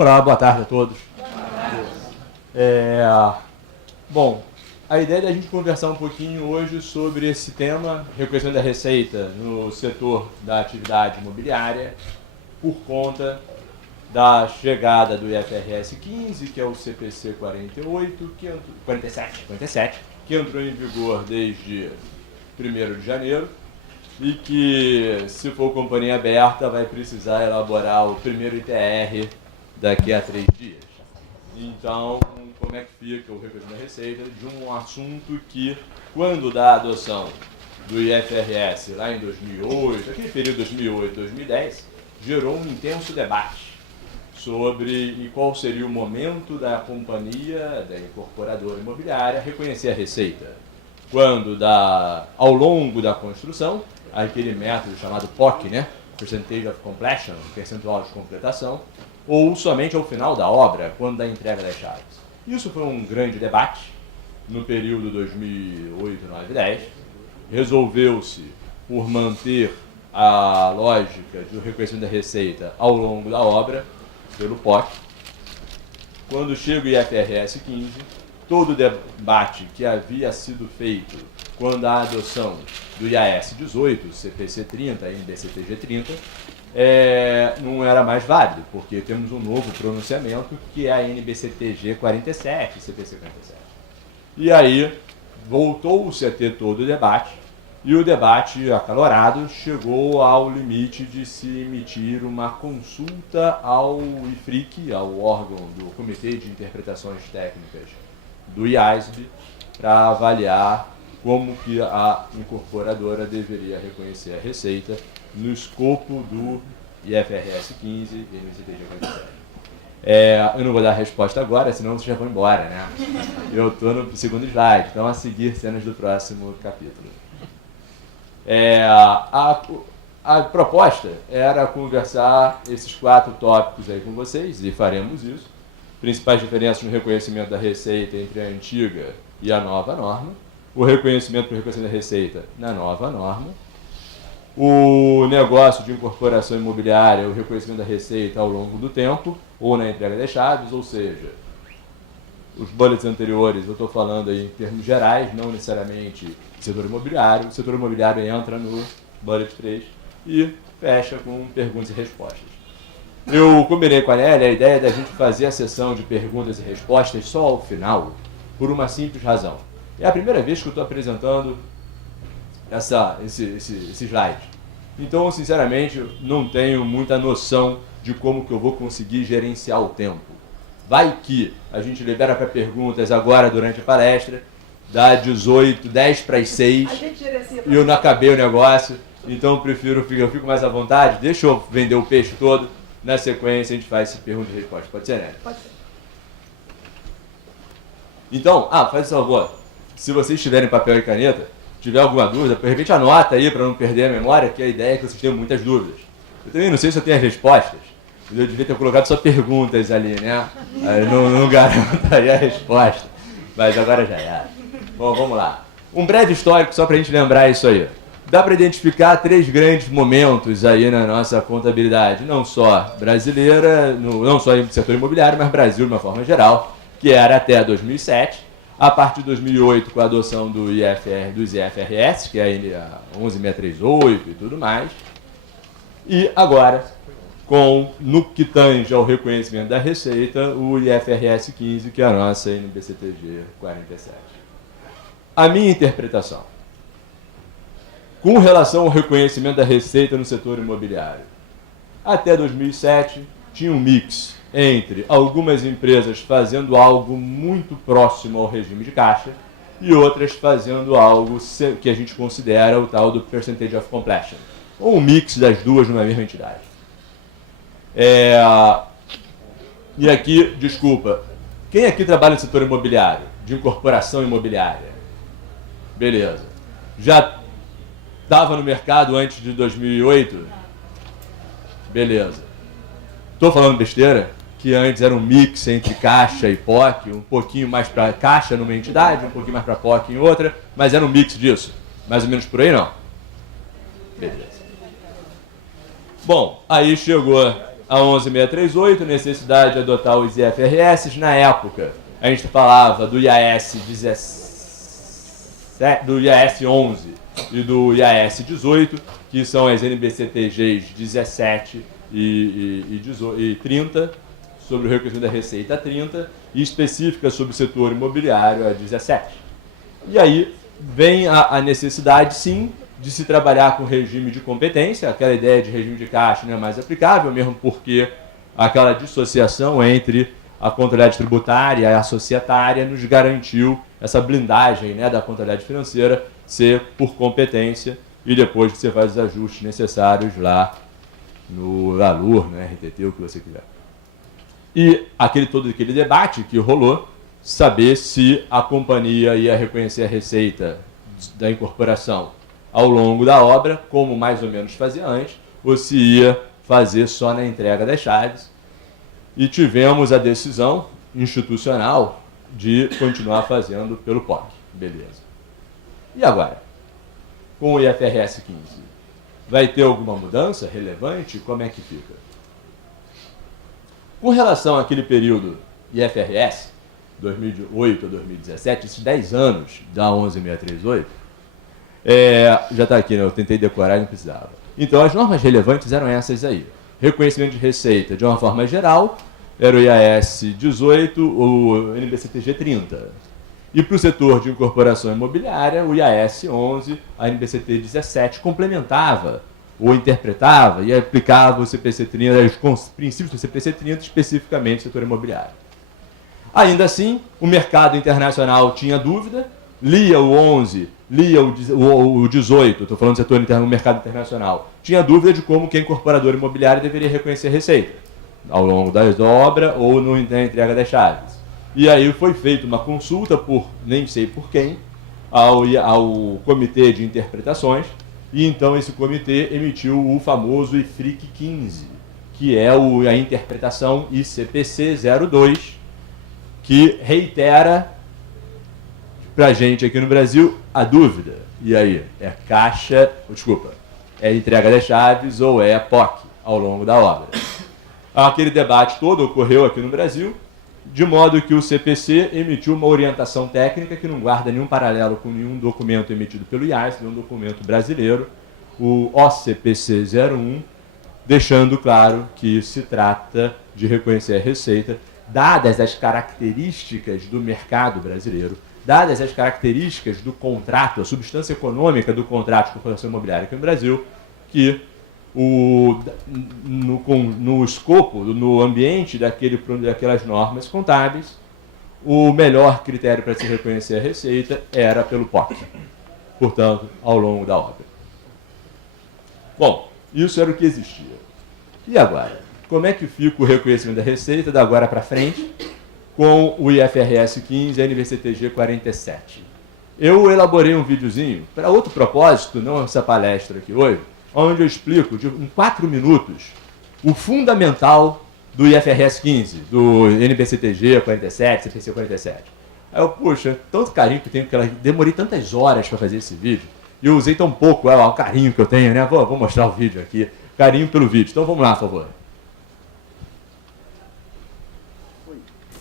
Olá, boa tarde a todos. Bom, a ideia é da gente conversar um pouquinho hoje sobre esse tema, reconhecimento da receita no setor da atividade imobiliária, por conta da chegada do IFRS 15, que é o CPC 47, que entrou em vigor desde 1º de janeiro, e que, se for companhia aberta, vai precisar elaborar o primeiro ITR daqui a 3 dias. Então, como é que fica o reconhecimento da receita de um assunto que, quando da adoção do IFRS lá em 2008, aquele período 2008-2010, gerou um intenso debate sobre qual seria o momento da companhia, da incorporadora imobiliária, reconhecer a receita. Quando, ao longo da construção, aquele método chamado POC, né? Percentage of Completion, percentual de completação, ou somente ao final da obra, quando da entrega das chaves. Isso foi um grande debate no período 2008, 9 e 10. Resolveu-se por manter a lógica do reconhecimento da receita ao longo da obra, pelo POC. Quando chega o IFRS 15, todo o debate que havia sido feito quando a adoção do IAS 18, CPC 30 e NBCTG 30, não era mais válido, porque temos um novo pronunciamento que é a NBCTG 47 e CPC 47. E aí voltou-se a ter todo o debate, e o debate acalorado chegou ao limite de se emitir uma consulta ao IFRIC, ao órgão do Comitê de Interpretações Técnicas do IASB, para avaliar como que a incorporadora deveria reconhecer a receita no escopo do IFRS 15 e NBCTG 47. Eu não vou dar a resposta agora, senão vocês já vão embora, né? Eu estou no segundo slide, então a seguir cenas do próximo capítulo. A proposta era conversar esses 4 tópicos aí com vocês, e faremos isso. Principais diferenças no reconhecimento da receita entre a antiga e a nova norma, o reconhecimento para o reconhecimento da receita na nova norma, o negócio de incorporação imobiliária, o reconhecimento da receita ao longo do tempo, ou na entrega das chaves, ou seja, os bullets anteriores eu estou falando aí em termos gerais, não necessariamente setor imobiliário. O setor imobiliário entra no bullet 3 e fecha com perguntas e respostas. Eu combinei com a Nélia a ideia da gente fazer a sessão de perguntas e respostas só ao final, por uma simples razão. É a primeira vez que eu estou apresentando esse slide. Então, sinceramente, não tenho muita noção de como que eu vou conseguir gerenciar o tempo. Vai que a gente libera para perguntas agora durante a palestra, dá 10 para as 6, e eu não acabei o negócio, então eu fico mais à vontade, deixa eu vender o peixe todo, na sequência a gente faz esse pergunta e resposta. Pode ser, né? Pode ser. Então, faz o favor, se vocês tiverem papel e caneta, tiver alguma dúvida, de repente anota aí para não perder a memória, que a ideia é que vocês tenham muitas dúvidas. Eu também não sei se eu tenho as respostas, eu devia ter colocado só perguntas ali, né? Não garanto aí a resposta, mas agora já é. Bom, vamos lá. Um breve histórico só para a gente lembrar isso aí. Dá para identificar 3 grandes momentos aí na nossa contabilidade, não só brasileira, não só no setor imobiliário, mas Brasil de uma forma geral, que era até 2007, a partir de 2008 com a adoção dos IFRS, que é a 11638 e tudo mais, e agora, no que tange ao reconhecimento da receita, o IFRS 15, que é a nossa NBCTG 47. A minha interpretação, com relação ao reconhecimento da receita no setor imobiliário, até 2007 tinha um mix entre algumas empresas fazendo algo muito próximo ao regime de caixa e outras fazendo algo que a gente considera o tal do Percentage of Completion, ou um mix das duas numa mesma entidade. E aqui, desculpa, quem aqui trabalha no setor imobiliário, de incorporação imobiliária? Beleza. Já estava no mercado antes de 2008? Beleza. Estou falando besteira? Que antes era um mix entre caixa e POC, um pouquinho mais para caixa numa entidade, um pouquinho mais para POC em outra, mas era um mix disso. Mais ou menos por aí, não? Beleza. Bom, aí chegou a 11638, necessidade de adotar os IFRS. Na época, a gente falava do IAS 17, do IAS 11 e do IAS 18, que são as NBCTGs 17 e 30, sobre o reconhecimento da receita 30, e específica sobre o setor imobiliário a 17. E aí vem a necessidade, sim, de se trabalhar com regime de competência. Aquela ideia de regime de caixa não é mais aplicável, mesmo porque aquela dissociação entre a contabilidade tributária e a societária nos garantiu essa blindagem, né, da contabilidade financeira ser por competência, e depois você faz os ajustes necessários lá no valor, no RTT, o que você quiser. E todo aquele debate que rolou, saber se a companhia ia reconhecer a receita da incorporação ao longo da obra, como mais ou menos fazia antes, ou se ia fazer só na entrega das chaves. E tivemos a decisão institucional de continuar fazendo pelo POC. Beleza. E agora? Com o IFRS 15, vai ter alguma mudança relevante? Como é que fica? Com relação àquele período IFRS, 2008 a 2017, esses 10 anos da 11638, já está aqui, né? Eu tentei decorar e não precisava. Então, as normas relevantes eram essas aí. Reconhecimento de receita, de uma forma geral, era o IAS 18, o NBCTG 30. E para o setor de incorporação imobiliária, o IAS 11, a NBCT 17 complementava ou interpretava e aplicava o CPC 30, os princípios do CPC 30, especificamente no setor imobiliário. Ainda assim, o mercado internacional tinha dúvida, lia o 11, lia o 18, estou falando do setor interno, do mercado internacional, tinha dúvida de como que a incorporadora imobiliária deveria reconhecer a receita, ao longo da obra ou na entrega das chaves. E aí foi feita uma consulta por, nem sei por quem, ao Comitê de Interpretações, e então esse comitê emitiu o famoso IFRIC 15, que é a interpretação ICPC 02, que reitera para a gente aqui no Brasil a dúvida. E aí, é entrega das chaves ou é POC ao longo da obra? Aquele debate todo ocorreu aqui no Brasil, de modo que o CPC emitiu uma orientação técnica que não guarda nenhum paralelo com nenhum documento emitido pelo IAS, nenhum documento brasileiro, o OCPC 01, deixando claro que se trata de reconhecer a receita, dadas as características do mercado brasileiro, dadas as características do contrato, a substância econômica do contrato de incorporação imobiliária aqui no Brasil, que no escopo, no ambiente daquelas normas contábeis, o melhor critério para se reconhecer a receita era pelo POC, portanto, ao longo da obra. Bom, isso era o que existia. E agora? Como é que fica o reconhecimento da receita da agora para frente com o IFRS 15 e a NBCTG 47? Eu elaborei um videozinho para outro propósito, não essa palestra aqui hoje, onde eu explico em 4 minutos o fundamental do IFRS 15, do NBCTG 47, CPC 47. Aí eu, poxa, tanto carinho que eu tenho, que eu demorei tantas horas para fazer esse vídeo, e eu usei tão pouco, o carinho que eu tenho, né? Vou mostrar o vídeo aqui, carinho pelo vídeo. Então vamos lá, por favor.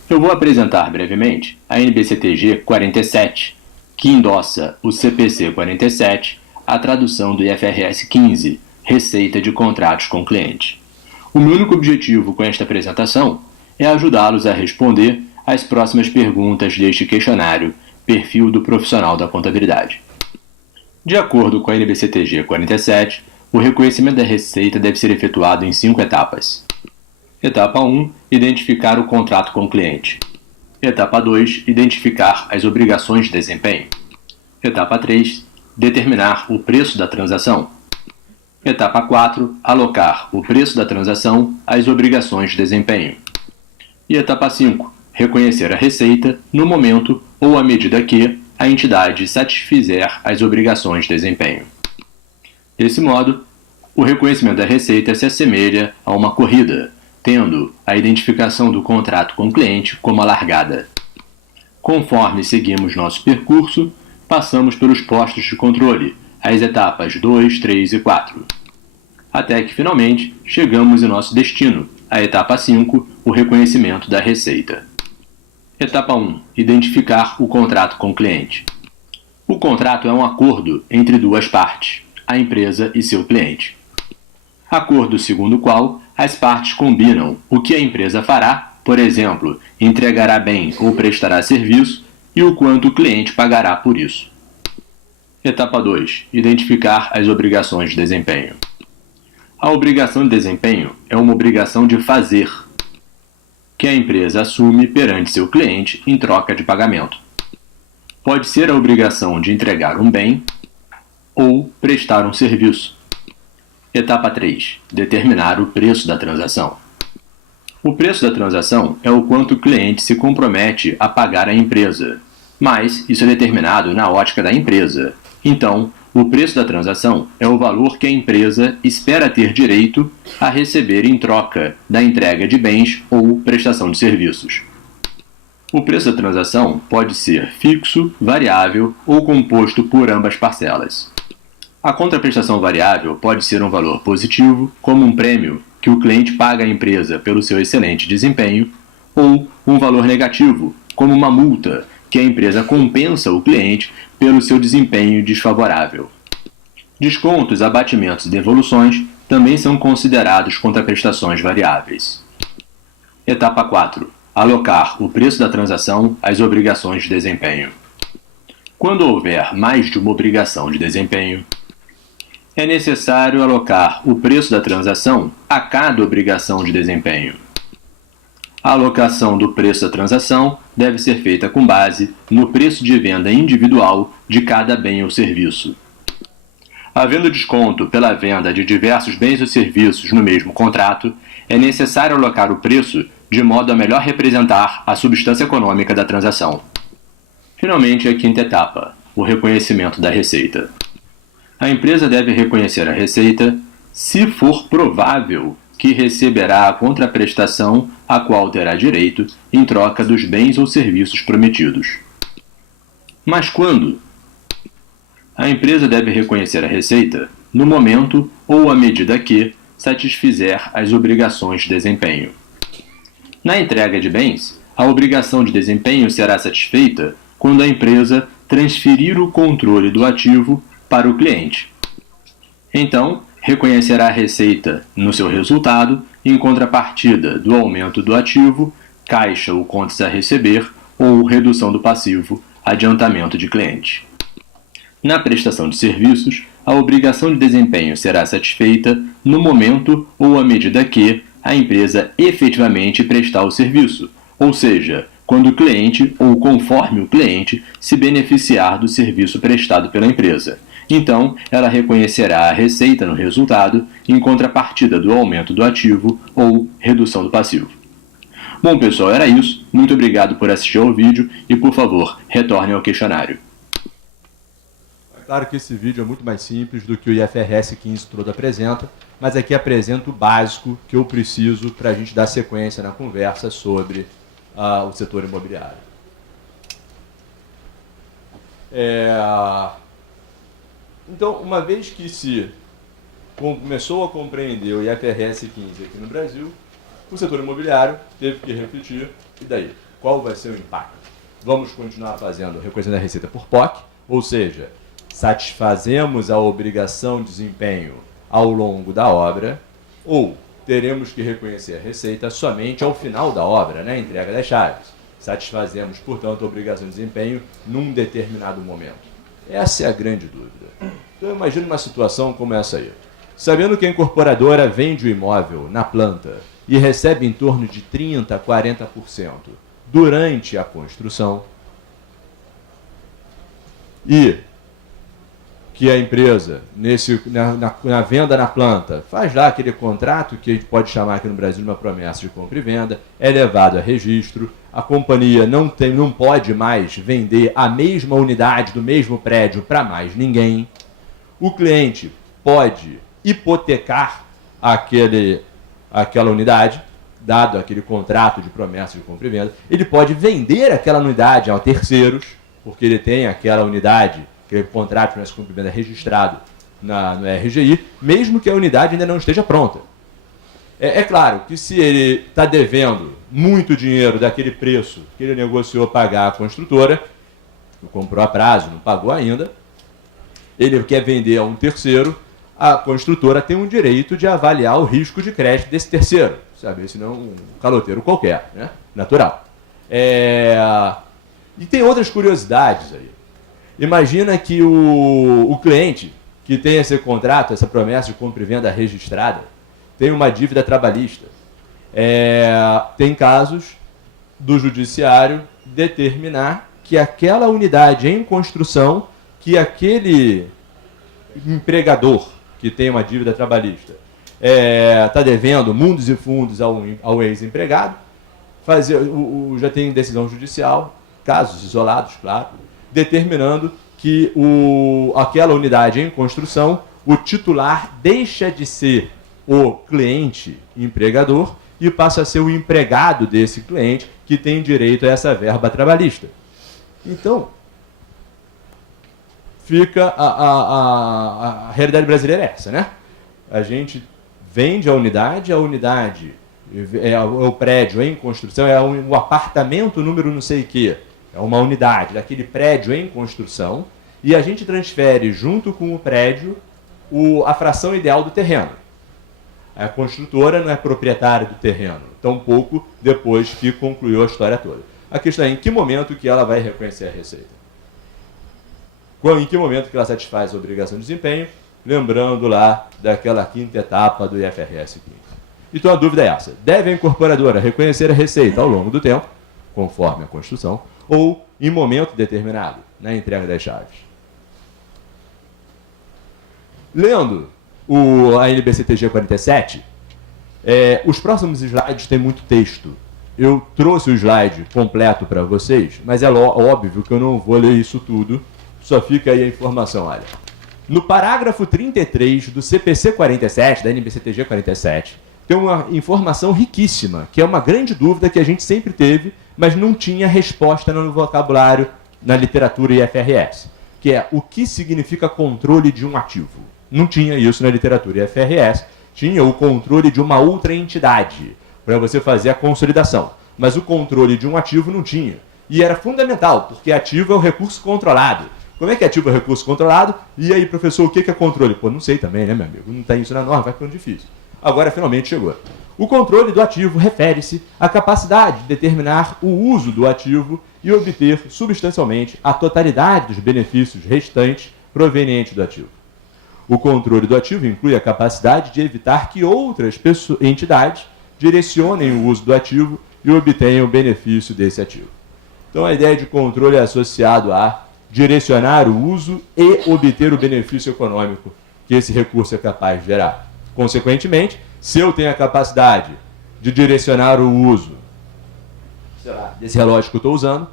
Eu vou apresentar brevemente a NBCTG 47, que endossa o CPC 47, a tradução do IFRS 15, Receita de Contratos com Cliente. O meu único objetivo com esta apresentação é ajudá-los a responder às próximas perguntas deste questionário, Perfil do Profissional da Contabilidade. De acordo com a NBCTG 47, o reconhecimento da receita deve ser efetuado em 5 etapas. Etapa 1. Identificar o contrato com o cliente. Etapa 2. Identificar as obrigações de desempenho. Etapa 3. Determinar o preço da transação. Etapa 4. Alocar o preço da transação às obrigações de desempenho. E etapa 5. Reconhecer a receita no momento ou à medida que a entidade satisfizer as obrigações de desempenho. Desse modo, o reconhecimento da receita se assemelha a uma corrida, tendo a identificação do contrato com o cliente como a largada. Conforme seguimos nosso percurso, passamos pelos postos de controle, as etapas 2, 3 e 4, até que finalmente chegamos em nosso destino, A etapa 5, o reconhecimento da receita. Etapa 1, identificar o contrato com o cliente. O contrato é um acordo entre duas partes, a empresa e seu cliente. Acordo segundo o qual as partes combinam o que a empresa fará, por exemplo, entregará bem ou prestará serviço, e o quanto o cliente pagará por isso. Etapa 2. Identificar as obrigações de desempenho. A obrigação de desempenho é uma obrigação de fazer, que a empresa assume perante seu cliente em troca de pagamento. Pode ser a obrigação de entregar um bem ou prestar um serviço. Etapa 3. Determinar o preço da transação. O preço da transação é o quanto o cliente se compromete a pagar à empresa, mas isso é determinado na ótica da empresa. Então, o preço da transação é o valor que a empresa espera ter direito a receber em troca da entrega de bens ou prestação de serviços. O preço da transação pode ser fixo, variável ou composto por ambas parcelas. A contraprestação variável pode ser um valor positivo, como um prêmio que o cliente paga à empresa pelo seu excelente desempenho, ou um valor negativo, como uma multa que a empresa compensa o cliente pelo seu desempenho desfavorável. Descontos, abatimentos e devoluções também são considerados contraprestações variáveis. Etapa 4. Alocar o preço da transação às obrigações de desempenho. Quando houver mais de uma obrigação de desempenho, é necessário alocar o preço da transação a cada obrigação de desempenho. A alocação do preço da transação deve ser feita com base no preço de venda individual de cada bem ou serviço. Havendo desconto pela venda de diversos bens ou serviços no mesmo contrato, é necessário alocar o preço de modo a melhor representar a substância econômica da transação. Finalmente, a quinta etapa, o reconhecimento da receita. A empresa deve reconhecer a receita se for provável que receberá a contraprestação a qual terá direito em troca dos bens ou serviços prometidos. Mas quando? A empresa deve reconhecer a receita no momento ou à medida que satisfizer as obrigações de desempenho. Na entrega de bens, a obrigação de desempenho será satisfeita quando a empresa transferir o controle do ativo para o cliente. Então, reconhecerá a receita no seu resultado em contrapartida do aumento do ativo, caixa ou contas a receber ou redução do passivo, adiantamento de cliente. Na prestação de serviços, a obrigação de desempenho será satisfeita no momento ou à medida que a empresa efetivamente prestar o serviço, ou seja, quando o cliente ou conforme o cliente se beneficiar do serviço prestado pela empresa. Então, ela reconhecerá a receita no resultado em contrapartida do aumento do ativo ou redução do passivo. Bom, pessoal, era isso. Muito obrigado por assistir ao vídeo e, por favor, retornem ao questionário. É claro que esse vídeo é muito mais simples do que o IFRS 15 todo apresenta, mas aqui apresento o básico que eu preciso para a gente dar sequência na conversa sobre o setor imobiliário. Então, uma vez que se começou a compreender o IFRS 15 aqui no Brasil, o setor imobiliário teve que refletir, e daí? Qual vai ser o impacto? Vamos continuar fazendo reconhecendo a receita por POC, ou seja, satisfazemos a obrigação de desempenho ao longo da obra, ou teremos que reconhecer a receita somente ao final da obra, na entrega das chaves. Satisfazemos, portanto, a obrigação de desempenho num determinado momento. Essa é a grande dúvida. Então, imagine uma situação como essa aí. Sabendo que a incorporadora vende o imóvel na planta e recebe em torno de 30% a 40% durante a construção, e que a empresa, na venda na planta, faz lá aquele contrato que a gente pode chamar aqui no Brasil de uma promessa de compra e venda, é levado a registro, a companhia não pode mais vender a mesma unidade do mesmo prédio para mais ninguém, o cliente pode hipotecar aquela unidade, dado aquele contrato de promessa de compra e venda, ele pode vender aquela unidade a terceiros, porque ele tem aquela unidade, aquele contrato de promessa de compra e venda registrado no RGI, mesmo que a unidade ainda não esteja pronta. É claro que se ele está devendo muito dinheiro daquele preço que ele negociou pagar à construtora, comprou a prazo, não pagou ainda, ele quer vender a um terceiro, a construtora tem um direito de avaliar o risco de crédito desse terceiro, sabe? Se não um caloteiro qualquer, né? Natural. E tem outras curiosidades aí. Imagina que o cliente que tem esse contrato, essa promessa de compra e venda registrada, tem uma dívida trabalhista. Tem casos do judiciário determinar que aquela unidade em construção, que aquele empregador que tem uma dívida trabalhista está devendo mundos e fundos ao ex-empregado, já tem decisão judicial, casos isolados, claro, determinando que aquela unidade em construção, o titular deixa de ser o cliente empregador e passa a ser o empregado desse cliente que tem direito a essa verba trabalhista. Então, fica a realidade brasileira é essa, né? A gente vende a unidade é o prédio em construção, é um apartamento número não sei o quê, é uma unidade daquele prédio em construção, e a gente transfere junto com o prédio a fração ideal do terreno. A construtora não é proprietária do terreno, tampouco depois que concluiu a história toda. A questão é em que momento que ela vai reconhecer a receita. Em que momento que ela satisfaz a obrigação de desempenho, lembrando lá daquela quinta etapa do IFRS 15. Então a dúvida é essa: deve a incorporadora reconhecer a receita ao longo do tempo, conforme a construção, ou em momento determinado, na entrega das chaves? Lendo a NBCTG 47, os próximos slides têm muito texto. Eu trouxe o slide completo para vocês, mas é óbvio que eu não vou ler isso tudo, só fica aí a informação, olha. No parágrafo 33 do CPC 47, da NBCTG 47, tem uma informação riquíssima, que é uma grande dúvida que a gente sempre teve, mas não tinha resposta no vocabulário, na literatura IFRS, que é o que significa controle de um ativo. Não tinha isso na literatura IFRS, tinha o controle de uma outra entidade, para você fazer a consolidação. Mas o controle de um ativo não tinha. E era fundamental, porque ativo é o recurso controlado. Como é que ativo é o recurso controlado? E aí, professor, o que é controle? Pô, não sei também, né, meu amigo? Não tem isso na norma, vai ficando difícil. Agora, finalmente, chegou. O controle do ativo refere-se à capacidade de determinar o uso do ativo e obter substancialmente a totalidade dos benefícios restantes provenientes do ativo. O controle do ativo inclui a capacidade de evitar que outras entidades direcionem o uso do ativo e obtenham o benefício desse ativo. Então, a ideia de controle é associado a direcionar o uso e obter o benefício econômico que esse recurso é capaz de gerar. Consequentemente, se eu tenho a capacidade de direcionar o uso, sei lá, desse relógio que eu estou usando,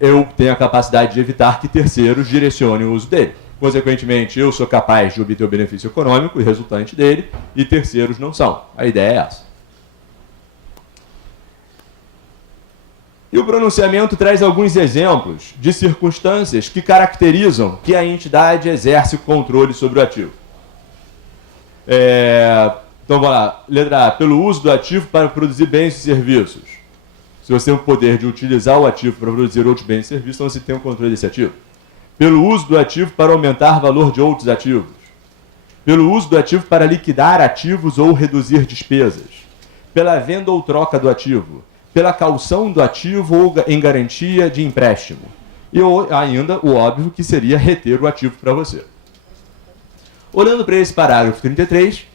eu tenho a capacidade de evitar que terceiros direcionem o uso dele. Consequentemente, eu sou capaz de obter o benefício econômico e resultante dele, e terceiros não são. A ideia é essa. E o pronunciamento traz alguns exemplos de circunstâncias que caracterizam que a entidade exerce controle sobre o ativo. Então, vamos lá. Letra A. Pelo uso do ativo para produzir bens e serviços. Se você tem o poder de utilizar o ativo para produzir outros bens e serviços, então você tem o controle desse ativo. Pelo uso do ativo para aumentar o valor de outros ativos. Pelo uso do ativo para liquidar ativos ou reduzir despesas. Pela venda ou troca do ativo. Pela caução do ativo ou em garantia de empréstimo. E ainda o óbvio que seria reter o ativo para você. Olhando para esse parágrafo 33,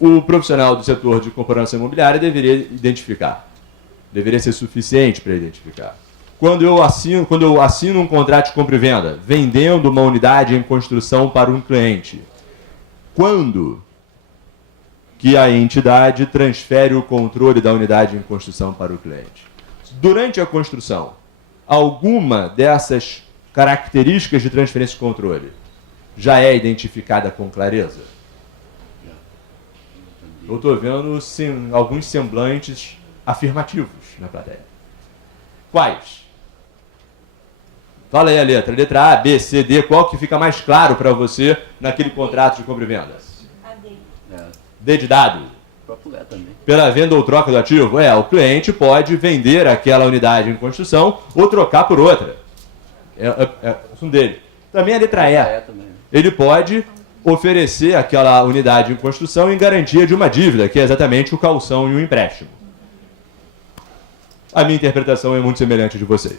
o profissional do setor de incorporação imobiliária deveria identificar. Deveria ser suficiente para identificar. Quando eu assino um contrato de compra e venda, vendendo uma unidade em construção para um cliente, quando que a entidade transfere o controle da unidade em construção para o cliente? Durante a construção, alguma dessas características de transferência de controle já é identificada com clareza? Eu estou vendo alguns semblantes afirmativos na plateia. Quais? Fala aí a letra. Letra A, B, C, D. Qual que fica mais claro para você naquele contrato de compra e venda? A D. D de dado. Pela venda ou troca do ativo? O cliente pode vender aquela unidade em construção ou trocar por outra. É assunto dele. Também a letra E. Ele pode oferecer aquela unidade em construção em garantia de uma dívida, que é exatamente o calção e o empréstimo. A minha interpretação é muito semelhante à de vocês.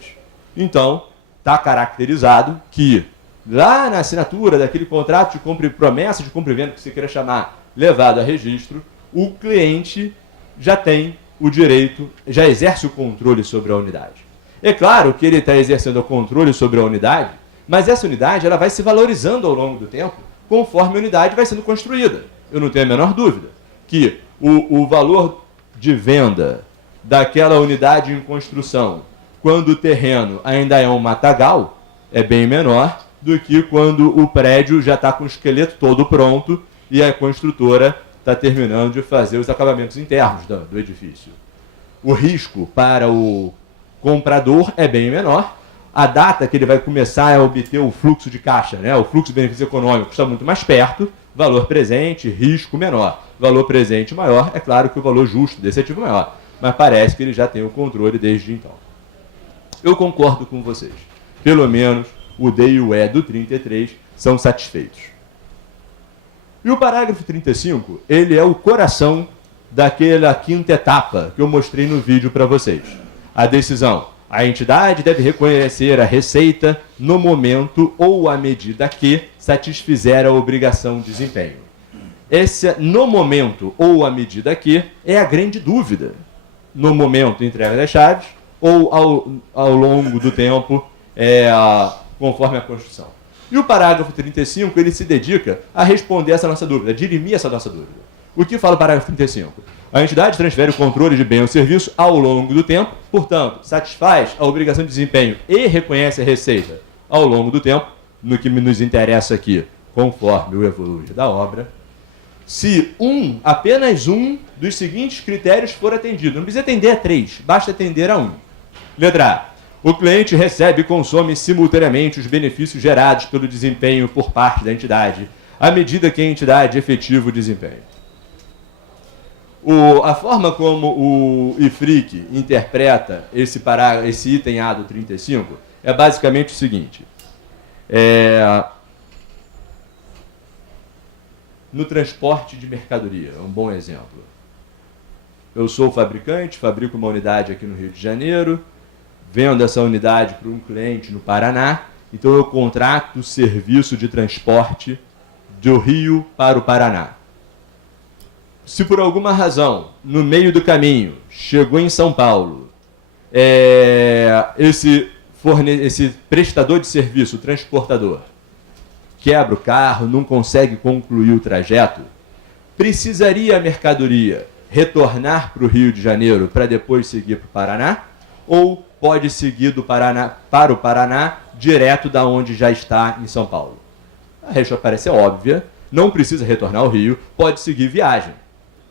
Então, está caracterizado que lá na assinatura daquele contrato de compra e promessa de compra e venda, que você queira chamar, levado a registro, o cliente já tem o direito, já exerce o controle sobre a unidade. É claro que ele está exercendo o controle sobre a unidade, mas essa unidade ela vai se valorizando ao longo do tempo, conforme a unidade vai sendo construída. Eu não tenho a menor dúvida que o valor de venda daquela unidade em construção, quando o terreno ainda é um matagal, é bem menor do que quando o prédio já está com o esqueleto todo pronto e a construtora está terminando de fazer os acabamentos internos do edifício. O risco para o comprador é bem menor. A data que ele vai começar a obter o fluxo de caixa, né, o fluxo de benefício econômico, está muito mais perto, valor presente, risco menor. Valor presente maior, é claro que o valor justo desse ativo é maior, mas parece que ele já tem o controle desde então. Eu concordo com vocês. Pelo menos o D e o E do 33 são satisfeitos. E o parágrafo 35, ele é o coração daquela quinta etapa que eu mostrei no vídeo para vocês. A decisão. A entidade deve reconhecer a receita no momento ou à medida que satisfizer a obrigação de desempenho. Esse no momento ou à medida que é a grande dúvida. No momento, entrega das chaves ou ao longo do tempo, conforme a construção. E o parágrafo 35, ele se dedica a responder essa nossa dúvida, a dirimir essa nossa dúvida. O que fala o parágrafo 35? A entidade transfere o controle de bem ou serviço ao longo do tempo, portanto, satisfaz a obrigação de desempenho e reconhece a receita ao longo do tempo, no que nos interessa aqui, conforme o evoluir da obra, se apenas um dos seguintes critérios for atendido. Não precisa atender a 3, basta atender a 1. Letra A. O cliente recebe e consome simultaneamente os benefícios gerados pelo desempenho por parte da entidade, à medida que a entidade efetiva o desempenho. A forma como o IFRIC interpreta esse item A do 35 é basicamente o seguinte. No transporte de mercadoria, é um bom exemplo. Eu sou fabricante, fabrico uma unidade aqui no Rio de Janeiro, vendo essa unidade para um cliente no Paraná, então eu contrato o serviço de transporte do Rio para o Paraná. Se por alguma razão, no meio do caminho, chegou em São Paulo, esse prestador de serviço, o transportador, quebra o carro, não consegue concluir o trajeto, precisaria a mercadoria retornar para o Rio de Janeiro para depois seguir para o Paraná? Ou pode seguir do Paraná para o Paraná, direto da onde já está em São Paulo? A resposta parece óbvia, não precisa retornar ao Rio, pode seguir viagem.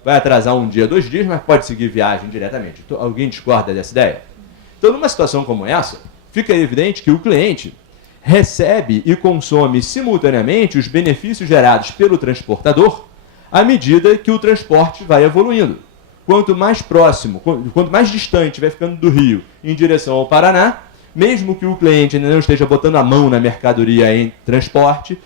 Vai atrasar um dia, 2 dias, mas pode seguir viagem diretamente. Então, alguém discorda dessa ideia? Então, numa situação como essa, fica evidente que o cliente recebe e consome simultaneamente os benefícios gerados pelo transportador à medida que o transporte vai evoluindo. Quanto mais próximo, quanto mais distante vai ficando do Rio em direção ao Paraná, mesmo que o cliente ainda não esteja botando a mão na mercadoria em transporte,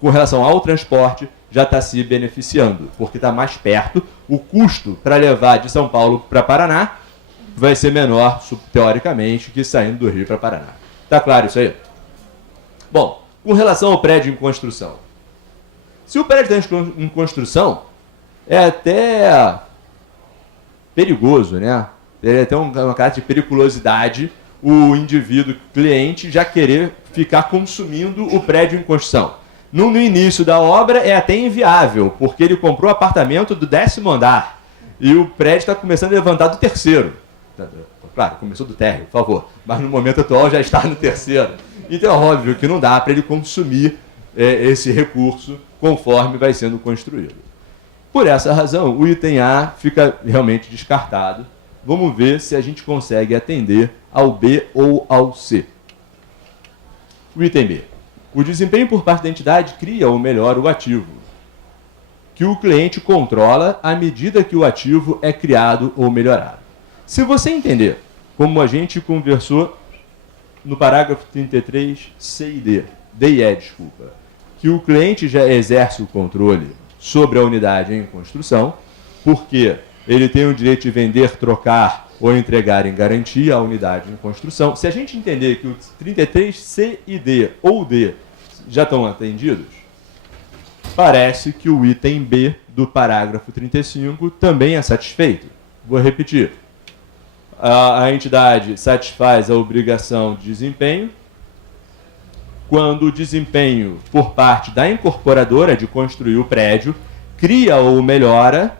com relação ao transporte, já está se beneficiando, porque está mais perto. O custo para levar de São Paulo para Paraná vai ser menor, teoricamente, que saindo do Rio para Paraná. Está claro isso aí? Bom, com relação ao prédio em construção. Se o prédio está em construção, é até perigoso, né? Ele tem uma caráter de periculosidade o indivíduo cliente já querer ficar consumindo o prédio em construção. No início da obra é até inviável, porque ele comprou o apartamento do 10º andar e o prédio está começando a levantar do 3º. Claro, começou do térreo, por favor, mas no momento atual já está no 3º. Então é óbvio que não dá para ele consumir esse recurso conforme vai sendo construído. Por essa razão, o item A fica realmente descartado. Vamos ver se a gente consegue atender ao B ou ao C. O item B. O desempenho por parte da entidade cria ou melhora o ativo. que o cliente controla à medida que o ativo é criado ou melhorado. Se você entender, como a gente conversou no parágrafo 33, C e D, desculpa, que o cliente já exerce o controle sobre a unidade em construção, porque ele tem o direito de vender, trocar ou entregar em garantia a unidade em construção. Se a gente entender que os 33, C e D ou D já estão atendidos, parece que o item B do parágrafo 35 também é satisfeito. Vou repetir. A entidade satisfaz a obrigação de desempenho quando o desempenho por parte da incorporadora de construir o prédio cria ou melhora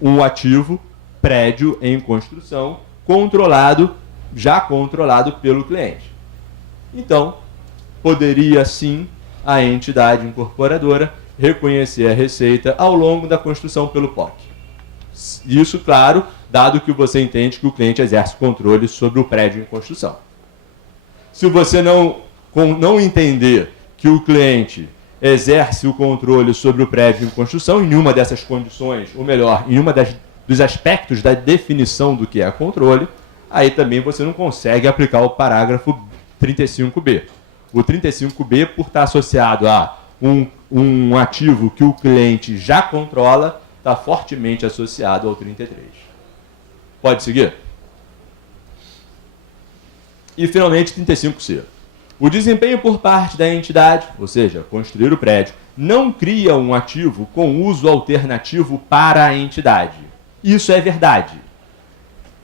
um ativo, prédio em construção, já controlado pelo cliente. Então, poderia sim a entidade incorporadora reconhecer a receita ao longo da construção pelo POC. Isso, claro, dado que você entende que o cliente exerce controle sobre o prédio em construção. Se você não entender que o cliente exerce o controle sobre o prédio em construção, em nenhuma dessas condições, ou melhor, em uma dos aspectos da definição do que é controle, aí também você não consegue aplicar o parágrafo 35B. O 35B, por estar associado a um ativo que o cliente já controla, está fortemente associado ao 33. Pode seguir? E, finalmente, 35C. O desempenho por parte da entidade, ou seja, construir o prédio, não cria um ativo com uso alternativo para a entidade. Isso é verdade.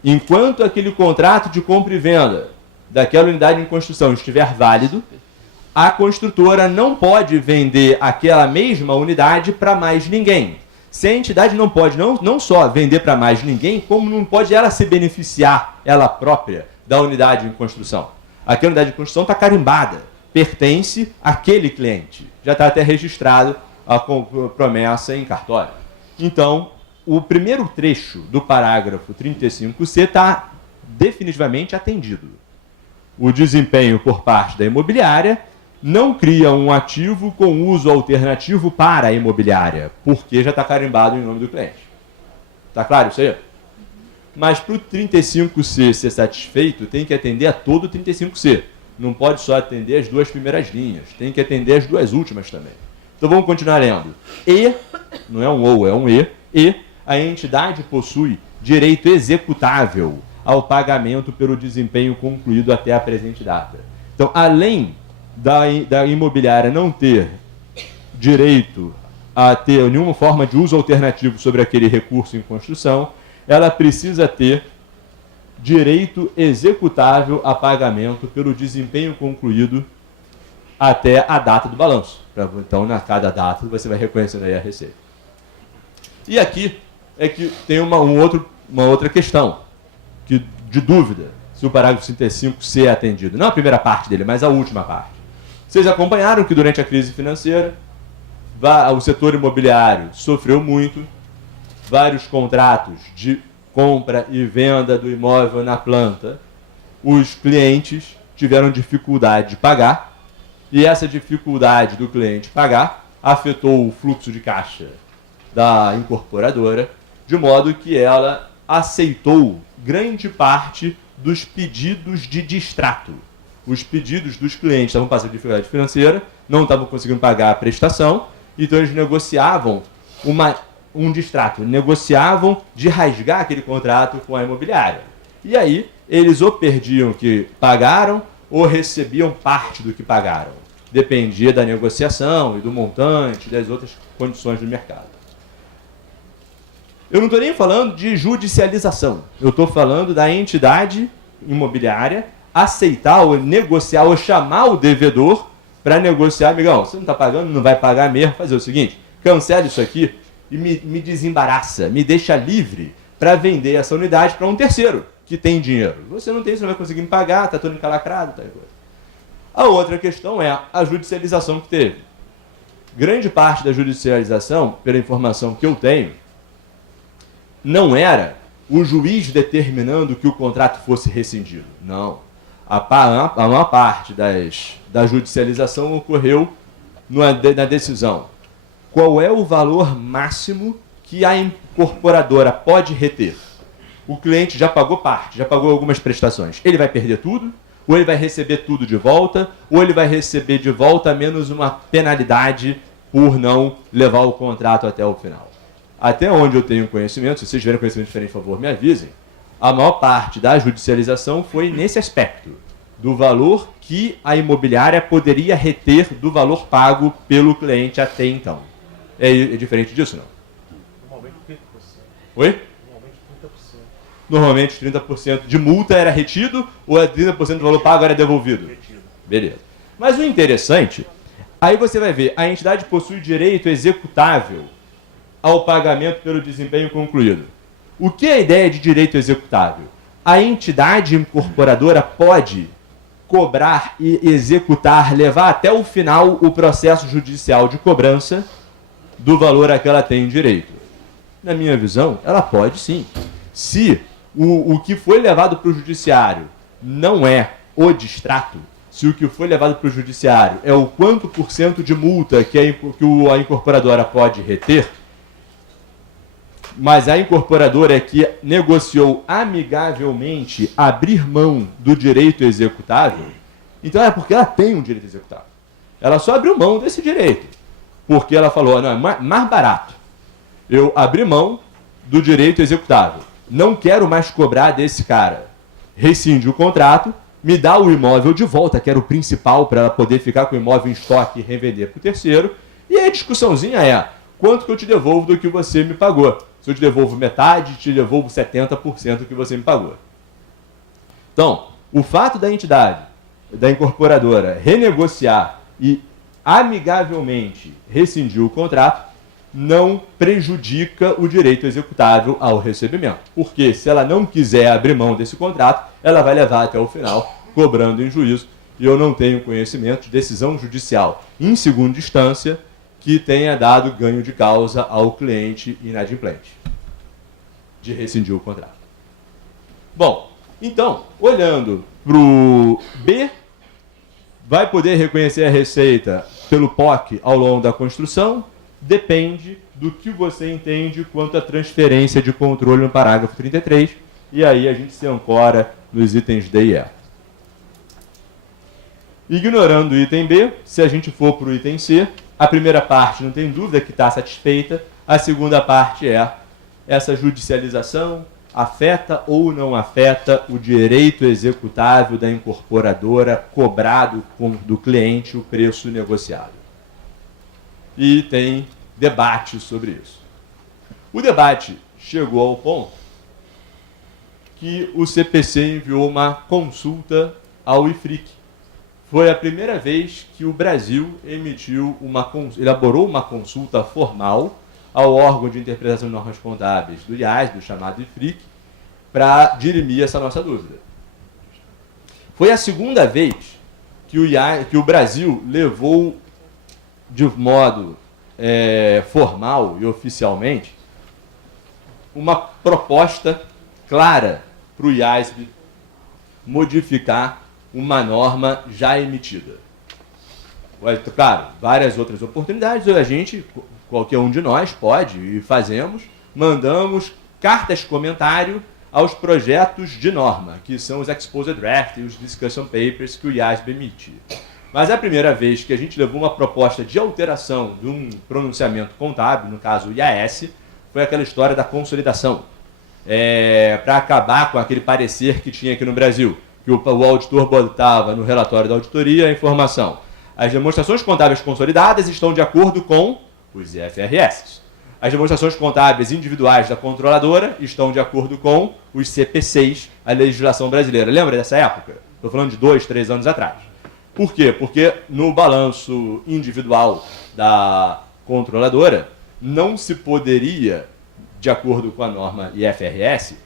Enquanto aquele contrato de compra e venda daquela unidade em construção estiver válido, a construtora não pode vender aquela mesma unidade para mais ninguém. Se a entidade não pode não só vender para mais ninguém, como não pode ela se beneficiar, ela própria, da unidade em construção. Aquela unidade de construção está carimbada, pertence àquele cliente. Já está até registrado a promessa em cartório. Então, o primeiro trecho do parágrafo 35C está definitivamente atendido. O desempenho por parte da imobiliária não cria um ativo com uso alternativo para a imobiliária, porque já está carimbado em nome do cliente. Está claro isso aí? Mas para o 35C ser satisfeito, tem que atender a todo o 35C. Não pode só atender as duas primeiras linhas, tem que atender as duas últimas também. Então vamos continuar lendo. E, não é um ou, é um e a entidade possui direito executável ao pagamento pelo desempenho concluído até a presente data. Então, além da imobiliária não ter direito a ter nenhuma forma de uso alternativo sobre aquele recurso em construção, ela precisa ter direito executável a pagamento pelo desempenho concluído até a data do balanço. Então, na cada data, você vai reconhecendo aí a receita. E aqui é que tem uma outra questão de dúvida, se o parágrafo 35C é atendido. Não a primeira parte dele, mas a última parte. Vocês acompanharam que durante a crise financeira, o setor imobiliário sofreu muito, vários contratos de compra e venda do imóvel na planta, os clientes tiveram dificuldade de pagar, e essa dificuldade do cliente pagar afetou o fluxo de caixa da incorporadora, de modo que ela aceitou grande parte dos pedidos de distrato. Os pedidos dos clientes estavam passando dificuldade financeira, não estavam conseguindo pagar a prestação, então eles negociavam um distrato, negociavam de rasgar aquele contrato com a imobiliária. E aí, eles ou perdiam o que pagaram, ou recebiam parte do que pagaram. Dependia da negociação e do montante, das outras condições do mercado. Eu não estou nem falando de judicialização. Eu estou falando da entidade imobiliária aceitar ou negociar ou chamar o devedor para negociar. Amigão, você não está pagando, não vai pagar mesmo. Fazer o seguinte, cancela isso aqui e me desembaraça, me deixa livre para vender essa unidade para um terceiro que tem dinheiro. Você não tem, você não vai conseguir me pagar, está todo encalacrado. Tá. A outra questão é a judicialização que teve. Grande parte da judicialização, pela informação que eu tenho, não era o juiz determinando que o contrato fosse rescindido. Não. A maior parte da judicialização ocorreu na decisão. qual é o valor máximo que a incorporadora pode reter. O cliente já pagou parte, já pagou algumas prestações. Ele vai perder tudo? Ou ele vai receber tudo de volta? Ou ele vai receber de volta menos uma penalidade por não levar o contrato até o final? Até onde eu tenho conhecimento, se vocês tiverem conhecimento diferente, por favor, me avisem. A maior parte da judicialização foi nesse aspecto, do valor que a imobiliária poderia reter do valor pago pelo cliente até então. É diferente disso, não? Normalmente 30%. Oi? Normalmente 30%. Normalmente 30% de multa era retido ou 30% do valor pago era devolvido? Retido. Beleza. Mas o interessante, aí você vai ver, a entidade possui direito executável ao pagamento pelo desempenho concluído. O que é a ideia de direito executável? A entidade incorporadora pode cobrar e executar, levar até o final o processo judicial de cobrança do valor a que ela tem direito. Na minha visão, ela pode sim. Se o que foi levado para o judiciário não é o distrato, se o que foi levado para o judiciário é o quanto por cento de multa que a incorporadora pode reter, mas a incorporadora é que negociou amigavelmente abrir mão do direito executável, então é porque ela tem um direito executável. Ela só abriu mão desse direito, porque ela falou, não, é mais barato eu abrir mão do direito executável. Não quero mais cobrar desse cara. Rescinde o contrato, me dá o imóvel de volta, que era o principal para ela poder ficar com o imóvel em estoque e revender para o terceiro. E aí a discussãozinha é, quanto que eu te devolvo do que você me pagou? Se eu te devolvo metade, te devolvo 70% do que você me pagou. Então, o fato da entidade, da incorporadora, renegociar e amigavelmente rescindir o contrato, não prejudica o direito executável ao recebimento. Porque se ela não quiser abrir mão desse contrato, ela vai levar até o final, cobrando em juízo. E eu não tenho conhecimento de decisão judicial em segunda instância que tenha dado ganho de causa ao cliente inadimplente de rescindir o contrato. Bom, então, olhando para o B, vai poder reconhecer a receita pelo POC ao longo da construção, depende do que você entende quanto à transferência de controle no parágrafo 33, e aí a gente se ancora nos itens D e E. Ignorando o item B, se a gente for para o item C, a primeira parte não tem dúvida que está satisfeita, a segunda parte é essa judicialização afeta ou não afeta o direito executável da incorporadora cobrado do cliente o preço negociado. E tem debate sobre isso. O debate chegou ao ponto que o CPC enviou uma consulta ao IFRIC. Foi a primeira vez que o Brasil elaborou uma consulta formal ao órgão de interpretação de normas contábeis do IASB, chamado IFRIC, para dirimir essa nossa dúvida. Foi a segunda vez que o Brasil levou de modo formal e oficialmente uma proposta clara para o IASB modificar uma norma já emitida. Claro, várias outras oportunidades, a gente, qualquer um de nós pode e fazemos, mandamos cartas comentário aos projetos de norma, que são os Exposed Draft e os Discussion Papers que o IASB emite. Mas a primeira vez que a gente levou uma proposta de alteração de um pronunciamento contábil, no caso o IAS, foi aquela história da consolidação, para acabar com aquele parecer que tinha aqui no Brasil, que o auditor botava no relatório da auditoria a informação. As demonstrações contábeis consolidadas estão de acordo com os IFRS. As demonstrações contábeis individuais da controladora estão de acordo com os CPCs, a legislação brasileira. Lembra dessa época? Estou falando de 2, 3 anos atrás. Por quê? Porque no balanço individual da controladora não se poderia, de acordo com a norma IFRS,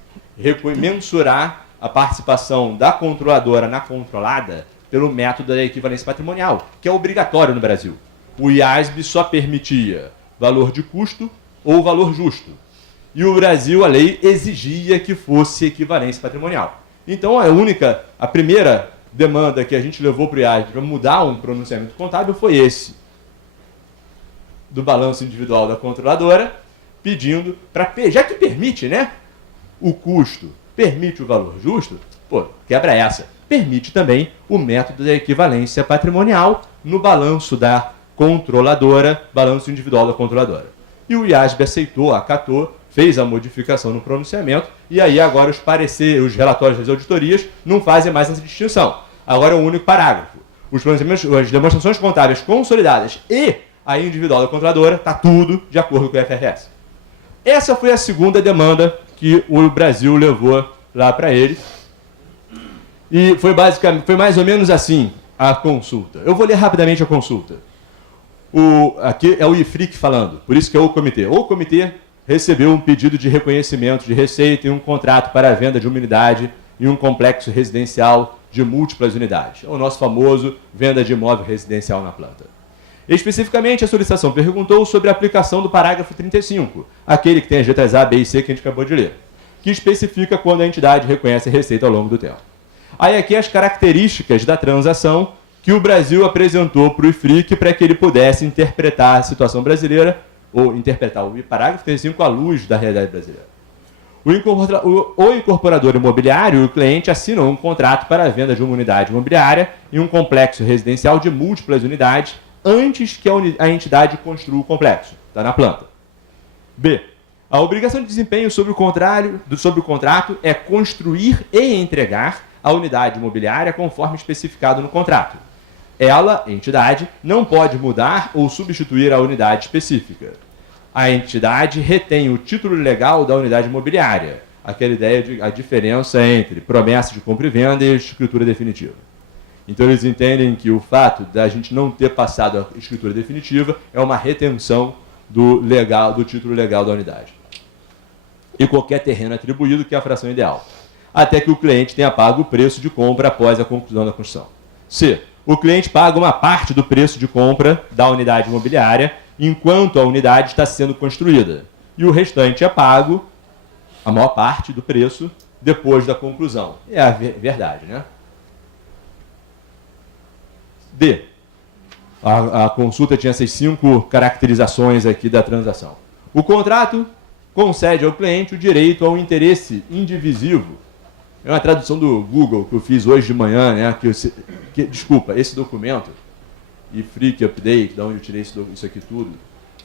mensurar a participação da controladora na controlada pelo método da equivalência patrimonial, que é obrigatório no Brasil. O IASB só permitia valor de custo ou valor justo. E o Brasil, a lei, exigia que fosse equivalência patrimonial. Então, a primeira demanda que a gente levou para o IASB para mudar um pronunciamento contábil foi esse. do balanço individual da controladora, pedindo para, já que permite, né, o custo, permite o valor justo, pô, quebra essa. Permite também o método da equivalência patrimonial no balanço da controladora, balanço individual da controladora. E o IASB aceitou, acatou, fez a modificação no pronunciamento, e aí agora os relatórios das auditorias não fazem mais essa distinção. Agora é um único parágrafo. Os pronunciamentos, as demonstrações contábeis consolidadas e a individual da controladora, está tudo de acordo com o IFRS. Essa foi a segunda demanda que o Brasil levou lá para ele. E foi mais ou menos assim a consulta. Eu vou ler rapidamente a consulta. Aqui é o IFRIC falando, por isso que é o comitê. O comitê recebeu um pedido de reconhecimento de receita e um contrato para a venda de uma unidade em um complexo residencial de múltiplas unidades. É o nosso famoso venda de imóvel residencial na planta. Especificamente, a solicitação perguntou sobre a aplicação do parágrafo 35, aquele que tem as letras A, B e C que a gente acabou de ler, que especifica quando a entidade reconhece a receita ao longo do tempo. Aí aqui as características da transação que o Brasil apresentou para o IFRIC para que ele pudesse interpretar a situação brasileira, ou interpretar o parágrafo 35 à luz da realidade brasileira. O incorporador imobiliário e o cliente assinam um contrato para a venda de uma unidade imobiliária em um complexo residencial de múltiplas unidades antes que a entidade construa o complexo. Está na planta. B. A obrigação de desempenho sobre o contrato é construir e entregar a unidade imobiliária conforme especificado no contrato. Ela, entidade, não pode mudar ou substituir a unidade específica. A entidade retém o título legal da unidade imobiliária, aquela ideia de a diferença entre promessa de compra e venda e escritura definitiva. Então eles entendem que o fato da gente não ter passado a escritura definitiva é uma retenção do título legal da unidade. E qualquer terreno atribuído, que é a fração ideal, até que o cliente tenha pago o preço de compra após a conclusão da construção. C. O cliente paga uma parte do preço de compra da unidade imobiliária enquanto a unidade está sendo construída. E o restante é pago, a maior parte do preço, depois da conclusão. É a verdade, né? D. A consulta tinha essas 5 caracterizações aqui da transação. O contrato concede ao cliente o direito ao interesse indivisivo. É uma tradução do Google que eu fiz hoje de manhã, né? Desculpa, esse documento, IFRIC Update, de onde eu tirei isso aqui tudo,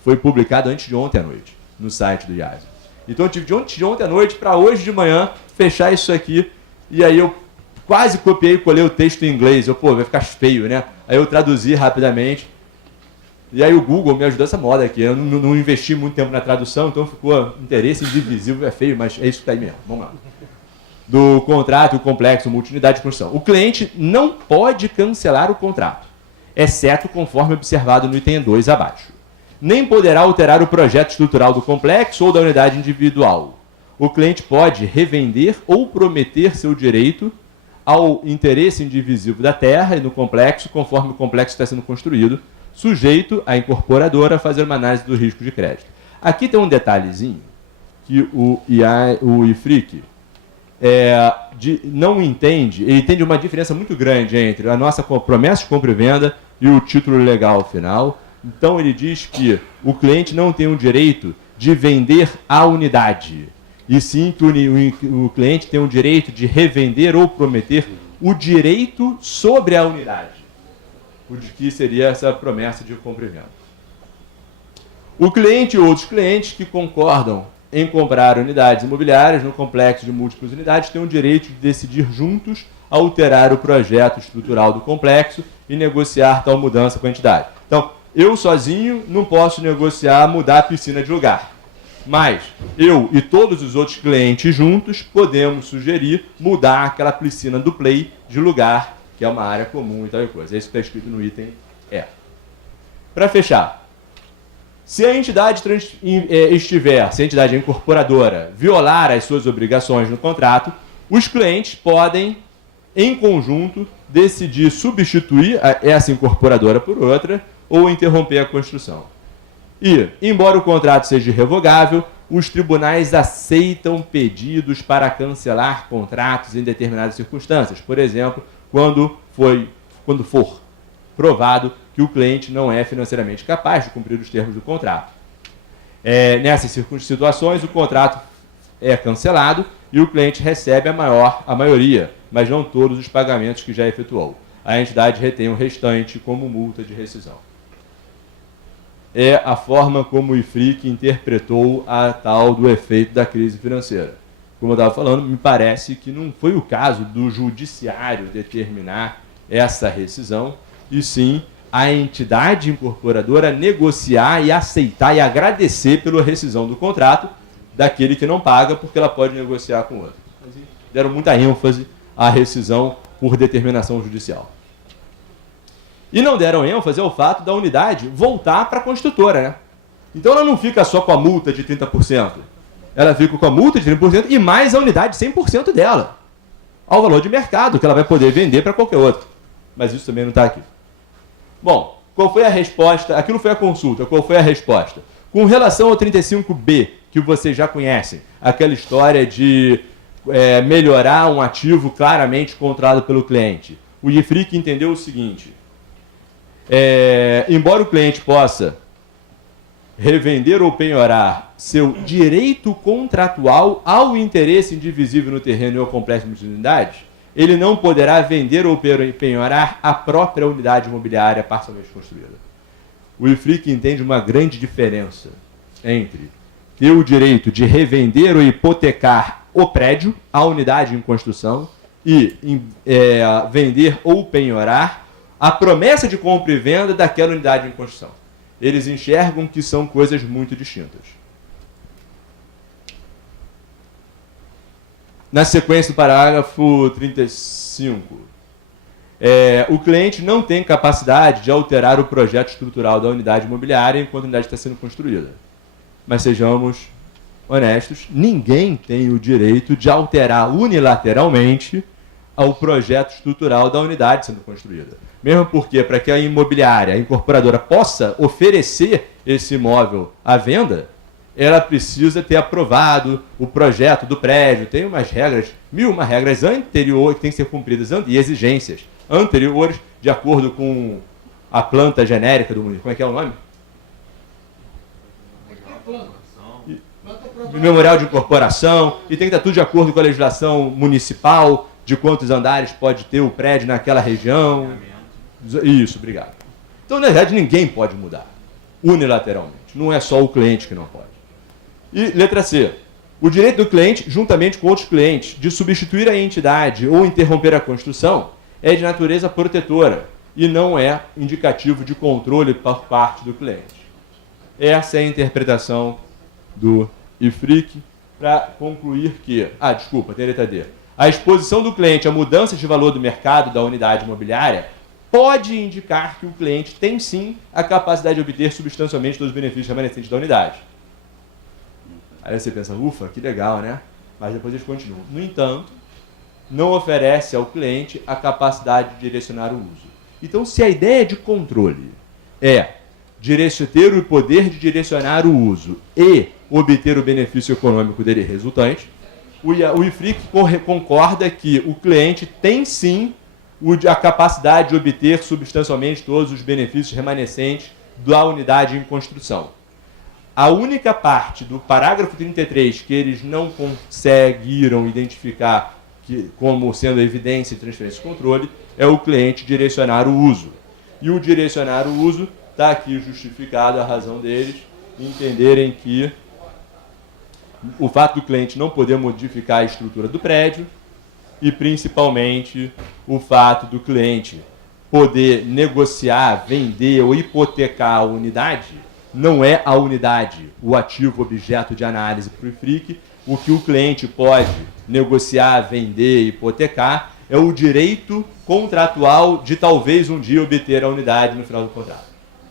foi publicado antes de ontem à noite, no site do IASB. Então eu tive de ontem à noite para hoje de manhã fechar isso aqui, e aí eu quase copiei e colei o texto em inglês. Vai ficar feio, né? Aí eu traduzi rapidamente, e aí o Google me ajudou essa moda aqui. Eu não investi muito tempo na tradução, então ficou interesse indivisível, é feio, mas é isso que está aí mesmo. Vamos lá. Do contrato, o complexo, multiunidade de construção. O cliente não pode cancelar o contrato, exceto conforme observado no item 2 abaixo. Nem poderá alterar o projeto estrutural do complexo ou da unidade individual. O cliente pode revender ou prometer seu direito ao interesse indivisível da terra e do complexo, conforme o complexo está sendo construído, sujeito à incorporadora a fazer uma análise do risco de crédito. Aqui tem um detalhezinho que o IFRIC não entende, ele entende uma diferença muito grande entre a nossa promessa de compra e venda e o título legal final. Então ele diz que o cliente não tem o direito de vender a unidade, e sim que o cliente tem o direito de revender ou prometer o direito sobre a unidade, o de que seria essa promessa de compra e venda. O cliente e outros clientes que concordam em comprar unidades imobiliárias no complexo de múltiplas unidades têm o direito de decidir juntos alterar o projeto estrutural do complexo e negociar tal mudança com a entidade. Então, eu sozinho não posso negociar mudar a piscina de lugar, mas eu e todos os outros clientes juntos podemos sugerir mudar aquela piscina do play de lugar, que é uma área comum e tal coisa. É isso que está escrito no item E. Para fechar, se a entidade se a entidade incorporadora violar as suas obrigações no contrato, os clientes podem, em conjunto, decidir substituir essa incorporadora por outra ou interromper a construção. E, embora o contrato seja irrevogável, os tribunais aceitam pedidos para cancelar contratos em determinadas circunstâncias. Por exemplo, quando for provado que o cliente não é financeiramente capaz de cumprir os termos do contrato. Nessas situações, o contrato é cancelado e o cliente recebe a maioria, mas não todos os pagamentos que já efetuou. A entidade retém o restante como multa de rescisão. É a forma como o IFRIC interpretou a tal do efeito da crise financeira. Como eu estava falando, me parece que não foi o caso do judiciário determinar essa rescisão, e sim a entidade incorporadora negociar e aceitar e agradecer pela rescisão do contrato daquele que não paga, porque ela pode negociar com o outro. Deram muita ênfase à rescisão por determinação judicial. E não deram ênfase ao fato da unidade voltar para a construtora, né? Então ela não fica só com a multa de 30%. Ela fica com a multa de 30% e mais a unidade 100% dela, ao valor de mercado, que ela vai poder vender para qualquer outro. Mas isso também não está aqui. Bom, qual foi a resposta? Aquilo foi a consulta. Qual foi a resposta? Com relação ao 35B, que vocês já conhecem, aquela história de melhorar um ativo claramente controlado pelo cliente. O IFRIC entendeu o seguinte: embora o cliente possa revender ou penhorar seu direito contratual ao interesse indivisível no terreno e ao complexo de unidades, ele não poderá vender ou penhorar a própria unidade imobiliária parcialmente construída. O IFRIC entende uma grande diferença entre ter o direito de revender ou hipotecar o prédio, a unidade em construção, e vender ou penhorar a promessa de compra e venda daquela unidade em construção. Eles enxergam que são coisas muito distintas. Na sequência do parágrafo 35, o cliente não tem capacidade de alterar o projeto estrutural da unidade imobiliária enquanto a unidade está sendo construída. Mas sejamos honestos, ninguém tem o direito de alterar unilateralmente o projeto estrutural da unidade sendo construída. Mesmo porque, para que a imobiliária, a incorporadora, possa oferecer esse imóvel à venda, ela precisa ter aprovado o projeto do prédio. Tem umas regras, regras anteriores que têm que ser cumpridas e exigências anteriores de acordo com a planta genérica do município. Como é que é o nome? Memorial de incorporação, e tem que estar tudo de acordo com a legislação municipal, de quantos andares pode ter o prédio naquela região. Isso, obrigado. Então, na verdade, ninguém pode mudar unilateralmente. Não é só o cliente que não pode. E letra C. O direito do cliente, juntamente com outros clientes, de substituir a entidade ou interromper a construção é de natureza protetora e não é indicativo de controle por parte do cliente. Essa é a interpretação do IFRIC para concluir que... tem a letra D. A exposição do cliente a mudanças de valor do mercado da unidade imobiliária pode indicar que o cliente tem sim a capacidade de obter substancialmente todos os benefícios remanescentes da unidade. Aí você pensa, ufa, que legal, né? Mas depois eles continuam. No entanto, não oferece ao cliente a capacidade de direcionar o uso. Então, se a ideia de controle é ter o poder de direcionar o uso e obter o benefício econômico dele resultante, o IFRIC concorda que o cliente tem sim a capacidade de obter substancialmente todos os benefícios remanescentes da unidade em construção. A única parte do parágrafo 33 que eles não conseguiram identificar como sendo evidência de transferência de controle é o cliente direcionar o uso. E o direcionar o uso está aqui justificado a razão deles entenderem que o fato do cliente não poder modificar a estrutura do prédio e, principalmente, o fato do cliente poder negociar, vender ou hipotecar a unidade, não é a unidade o ativo objeto de análise para o IFRIC. O que o cliente pode negociar, vender e hipotecar é o direito contratual de talvez um dia obter a unidade no final do contrato.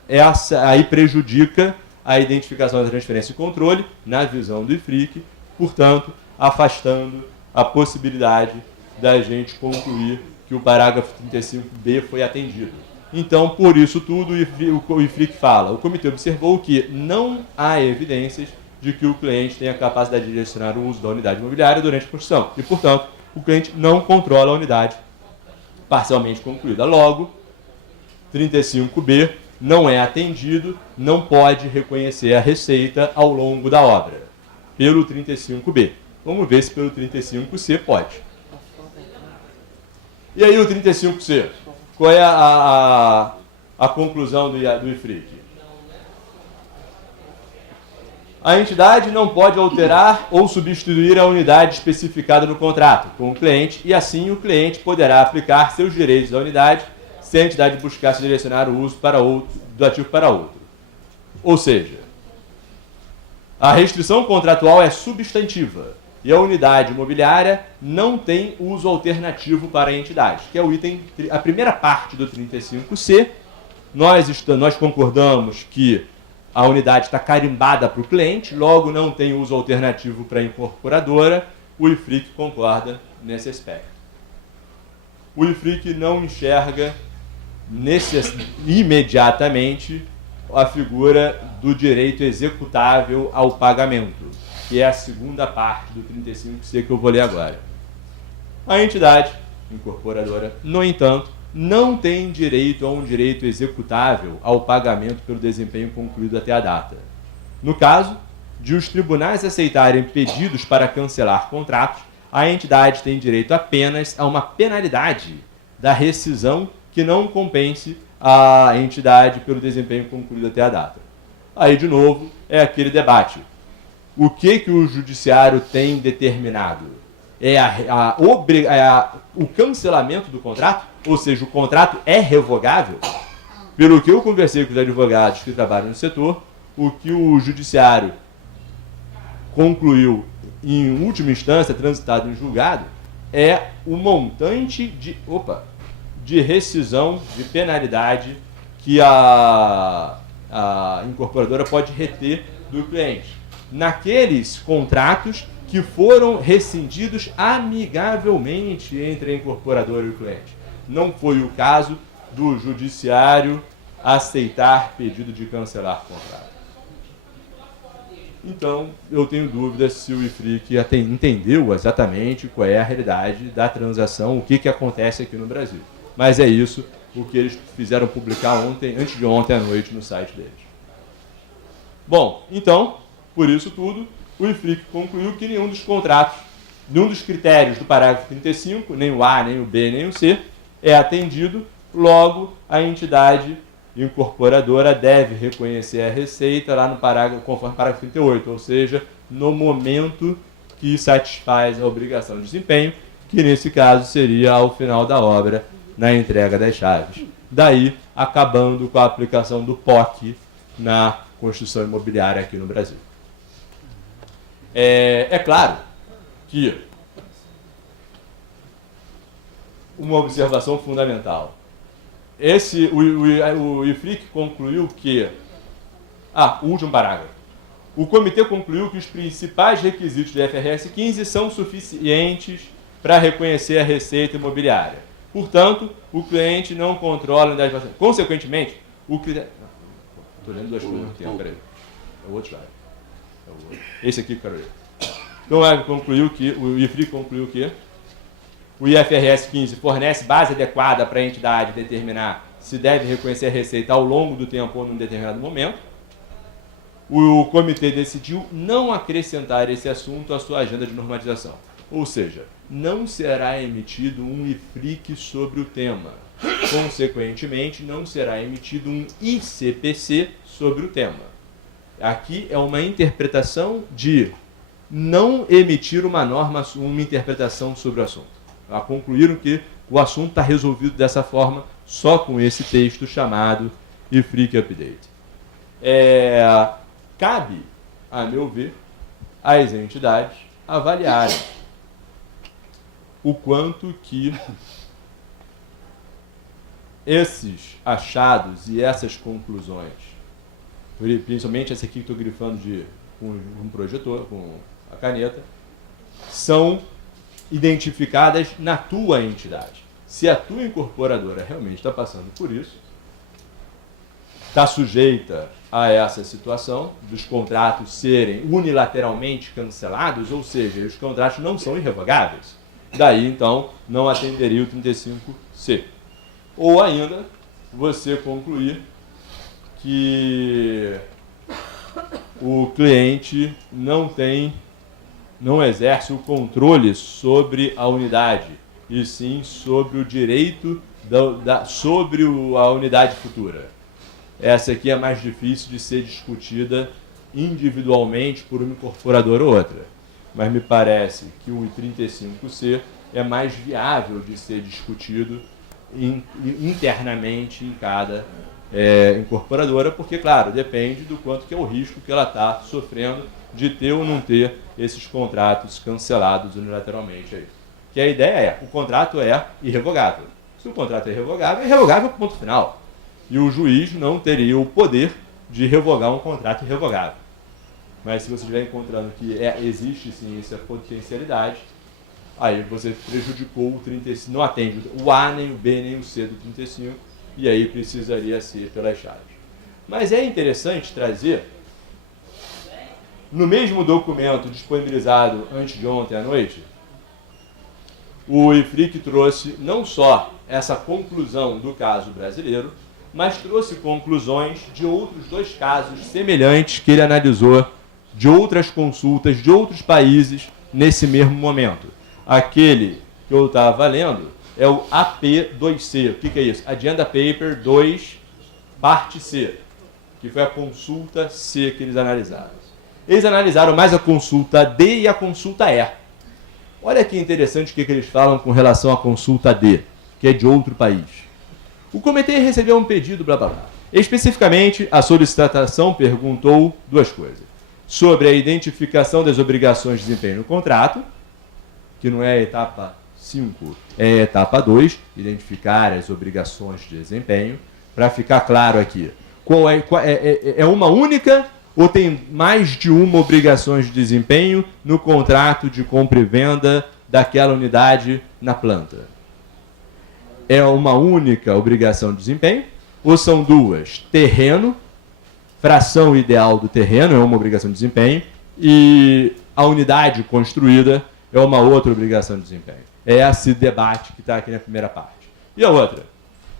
Essa aí prejudica a identificação da transferência e controle na visão do IFRIC, portanto, afastando a possibilidade da gente concluir que o parágrafo 35B foi atendido. Então, por isso tudo, o IFRIC fala, o comitê observou que não há evidências de que o cliente tenha capacidade de direcionar o uso da unidade imobiliária durante a construção e, portanto, o cliente não controla a unidade parcialmente concluída. Logo, 35B não é atendido, não pode reconhecer a receita ao longo da obra, pelo 35B. Vamos ver se pelo 35C pode. E aí o 35C? Qual é a conclusão do IFRIC? A entidade não pode alterar ou substituir a unidade especificada no contrato com o cliente e assim o cliente poderá aplicar seus direitos à unidade se a entidade buscar se direcionar o uso do ativo para outro. Ou seja, a restrição contratual é substantiva e a unidade imobiliária não tem uso alternativo para a entidade, que é o item, a primeira parte do 35C. Nós concordamos que a unidade está carimbada para o cliente, logo não tem uso alternativo para a incorporadora. O IFRIC concorda nesse aspecto. O IFRIC não enxerga imediatamente a figura do direito executável ao pagamento, que é a segunda parte do 35C que eu vou ler agora. A entidade incorporadora, no entanto, não tem direito a um direito executável ao pagamento pelo desempenho concluído até a data. No caso de os tribunais aceitarem pedidos para cancelar contratos, a entidade tem direito apenas a uma penalidade da rescisão que não compense a entidade pelo desempenho concluído até a data. Aí, de novo, é aquele debate. O que o judiciário tem determinado? É o cancelamento do contrato? Ou seja, o contrato é revogável? Pelo que eu conversei com os advogados que trabalham no setor, o que o judiciário concluiu em última instância, transitado em julgado, é o montante de rescisão, de penalidade que a incorporadora pode reter do cliente naqueles contratos que foram rescindidos amigavelmente entre a incorporadora e o cliente. Não foi o caso do judiciário aceitar pedido de cancelar contrato. Então, eu tenho dúvidas se o IFRIC entendeu exatamente qual é a realidade da transação, o que acontece aqui no Brasil. Mas é isso o que eles fizeram publicar antes de ontem à noite no site deles. Bom, então, por isso tudo, o IFRIC concluiu que nenhum dos contratos, nenhum dos critérios do parágrafo 35, nem o A, nem o B, nem o C, é atendido, logo a entidade incorporadora deve reconhecer a receita lá no parágrafo, conforme o parágrafo 38, ou seja, no momento que satisfaz a obrigação de desempenho, que nesse caso seria ao final da obra, na entrega das chaves. Daí, acabando com a aplicação do POC na construção imobiliária aqui no Brasil. É claro que uma observação fundamental. O IFRIC concluiu que... o último parágrafo. O comitê concluiu que os principais requisitos do IFRS 15 são suficientes para reconhecer a receita imobiliária. Portanto, o cliente não controla a unidade de pagamento. Consequentemente, o cliente... Estou lendo duas coisas aqui, peraí. É o outro slide. Esse aqui, Carolina. Então, o IFRIC concluiu que o IFRS 15 fornece base adequada para a entidade determinar se deve reconhecer a receita ao longo do tempo ou num determinado momento. O comitê decidiu não acrescentar esse assunto à sua agenda de normatização. Ou seja, não será emitido um IFRIC sobre o tema. Consequentemente, não será emitido um ICPC sobre o tema. Aqui é uma interpretação de não emitir uma interpretação sobre o assunto. Concluíram que o assunto está resolvido dessa forma, só com esse texto chamado IFRIC Update. Cabe, a meu ver, às entidades avaliarem o quanto que esses achados e essas conclusões, principalmente essa aqui que estou grifando com um projetor, com a caneta, são identificadas na tua entidade. Se a tua incorporadora realmente está passando por isso, está sujeita a essa situação dos contratos serem unilateralmente cancelados, ou seja, os contratos não são irrevogáveis, daí então não atenderia o 35C. Ou ainda, você concluir que o cliente não exerce o controle sobre a unidade, e sim sobre o direito sobre a unidade futura. Essa aqui é mais difícil de ser discutida individualmente por uma incorporadora ou outra, mas me parece que o 35C é mais viável de ser discutido internamente em cada incorporadora, porque, claro, depende do quanto que é o risco que ela está sofrendo de ter ou não ter esses contratos cancelados unilateralmente aí. Que a ideia é, o contrato é irrevogável. Se o contrato é irrevogável, ponto final. E o juiz não teria o poder de revogar um contrato irrevogável. Mas se você estiver encontrando que existe sim essa potencialidade, aí você prejudicou o 35, não atende o A, nem o B, nem o C do 35, e aí precisaria ser pelas chaves. Mas é interessante trazer, no mesmo documento disponibilizado antes de ontem à noite, o IFRIC trouxe não só essa conclusão do caso brasileiro, mas trouxe conclusões de outros dois casos semelhantes que ele analisou de outras consultas de outros países nesse mesmo momento. Aquele que eu estava lendo é o AP2C. O que é isso? Agenda Paper 2, parte C, que foi a consulta C que eles analisaram. Eles analisaram mais a consulta D e a consulta E. Olha que interessante o que eles falam com relação à consulta D, que é de outro país. O comitê recebeu um pedido, blá blá blá. Especificamente, a solicitação perguntou duas coisas. Sobre a identificação das obrigações de desempenho no contrato, que não é a etapa 5, é a etapa 2, identificar as obrigações de desempenho. Para ficar claro aqui, é uma única ou tem mais de uma obrigação de desempenho no contrato de compra e venda daquela unidade na planta? É uma única obrigação de desempenho ou são duas? Terreno, fração ideal do terreno é uma obrigação de desempenho e a unidade construída é uma outra obrigação de desempenho. É esse debate que está aqui na primeira parte. E a outra?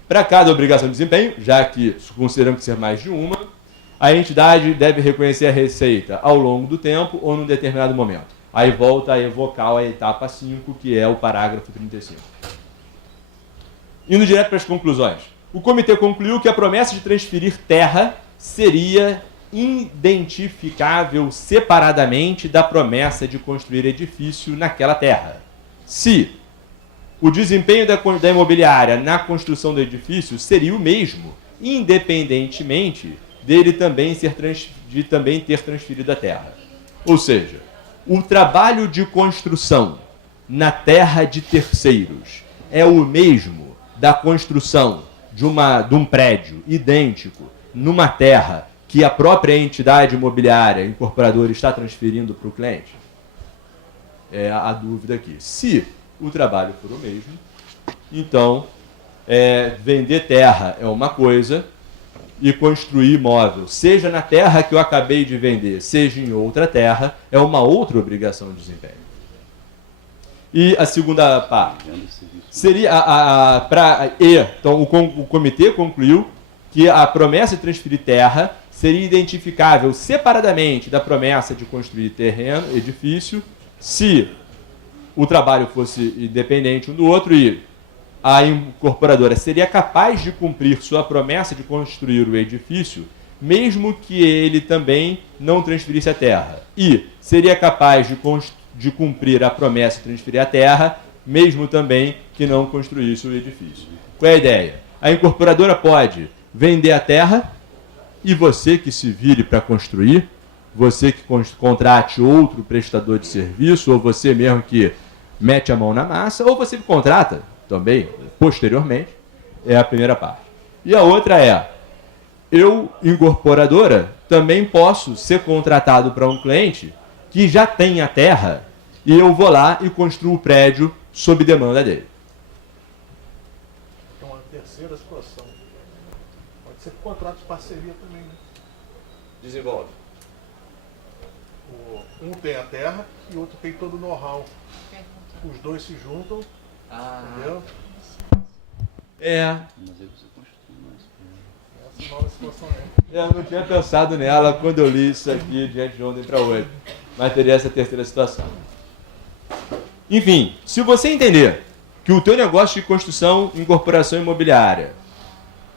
Para cada obrigação de desempenho, já que consideramos que ser mais de uma, a entidade deve reconhecer a receita ao longo do tempo ou num determinado momento. Aí volta a evocar a etapa 5, que é o parágrafo 35. Indo direto para as conclusões. O comitê concluiu que a promessa de transferir terra seria identificável separadamente da promessa de construir edifício naquela terra. Se o desempenho da imobiliária na construção do edifício seria o mesmo, independentemente dele também ter transferido a terra. Ou seja, o trabalho de construção na terra de terceiros é o mesmo da construção de um prédio idêntico numa terra que a própria entidade imobiliária, incorporadora, está transferindo para o cliente? É a dúvida aqui. Se o trabalho for o mesmo, então vender terra é uma coisa e construir imóvel, seja na terra que eu acabei de vender, seja em outra terra, é uma outra obrigação de desempenho. E a segunda parte seria então o comitê concluiu que a promessa de transferir terra seria identificável separadamente da promessa de construir terreno, edifício, se o trabalho fosse independente um do outro e a incorporadora seria capaz de cumprir sua promessa de construir o edifício, mesmo que ele também não transferisse a terra. E seria capaz de cumprir a promessa de transferir a terra, mesmo também que não construísse o edifício. Qual é a ideia? A incorporadora pode vender a terra e você que se vire para construir, você que contrate outro prestador de serviço, ou você mesmo que mete a mão na massa, ou você que contrata também, posteriormente, é a primeira parte. E a outra é, eu, incorporadora, também posso ser contratado para um cliente que já tem a terra e eu vou lá e construo o prédio sob demanda dele. Então, a terceira situação. Pode ser contrato de parceria também, né? Desenvolve. Um tem a terra e o outro tem todo o know-how. Os dois se juntam, entendeu? É. Mas aí você construiu mais. Nova situação Eu não tinha pensado nela quando eu li isso aqui diante de ontem para hoje. Mas teria essa terceira situação. Enfim, se você entender que o teu negócio de construção, incorporação imobiliária,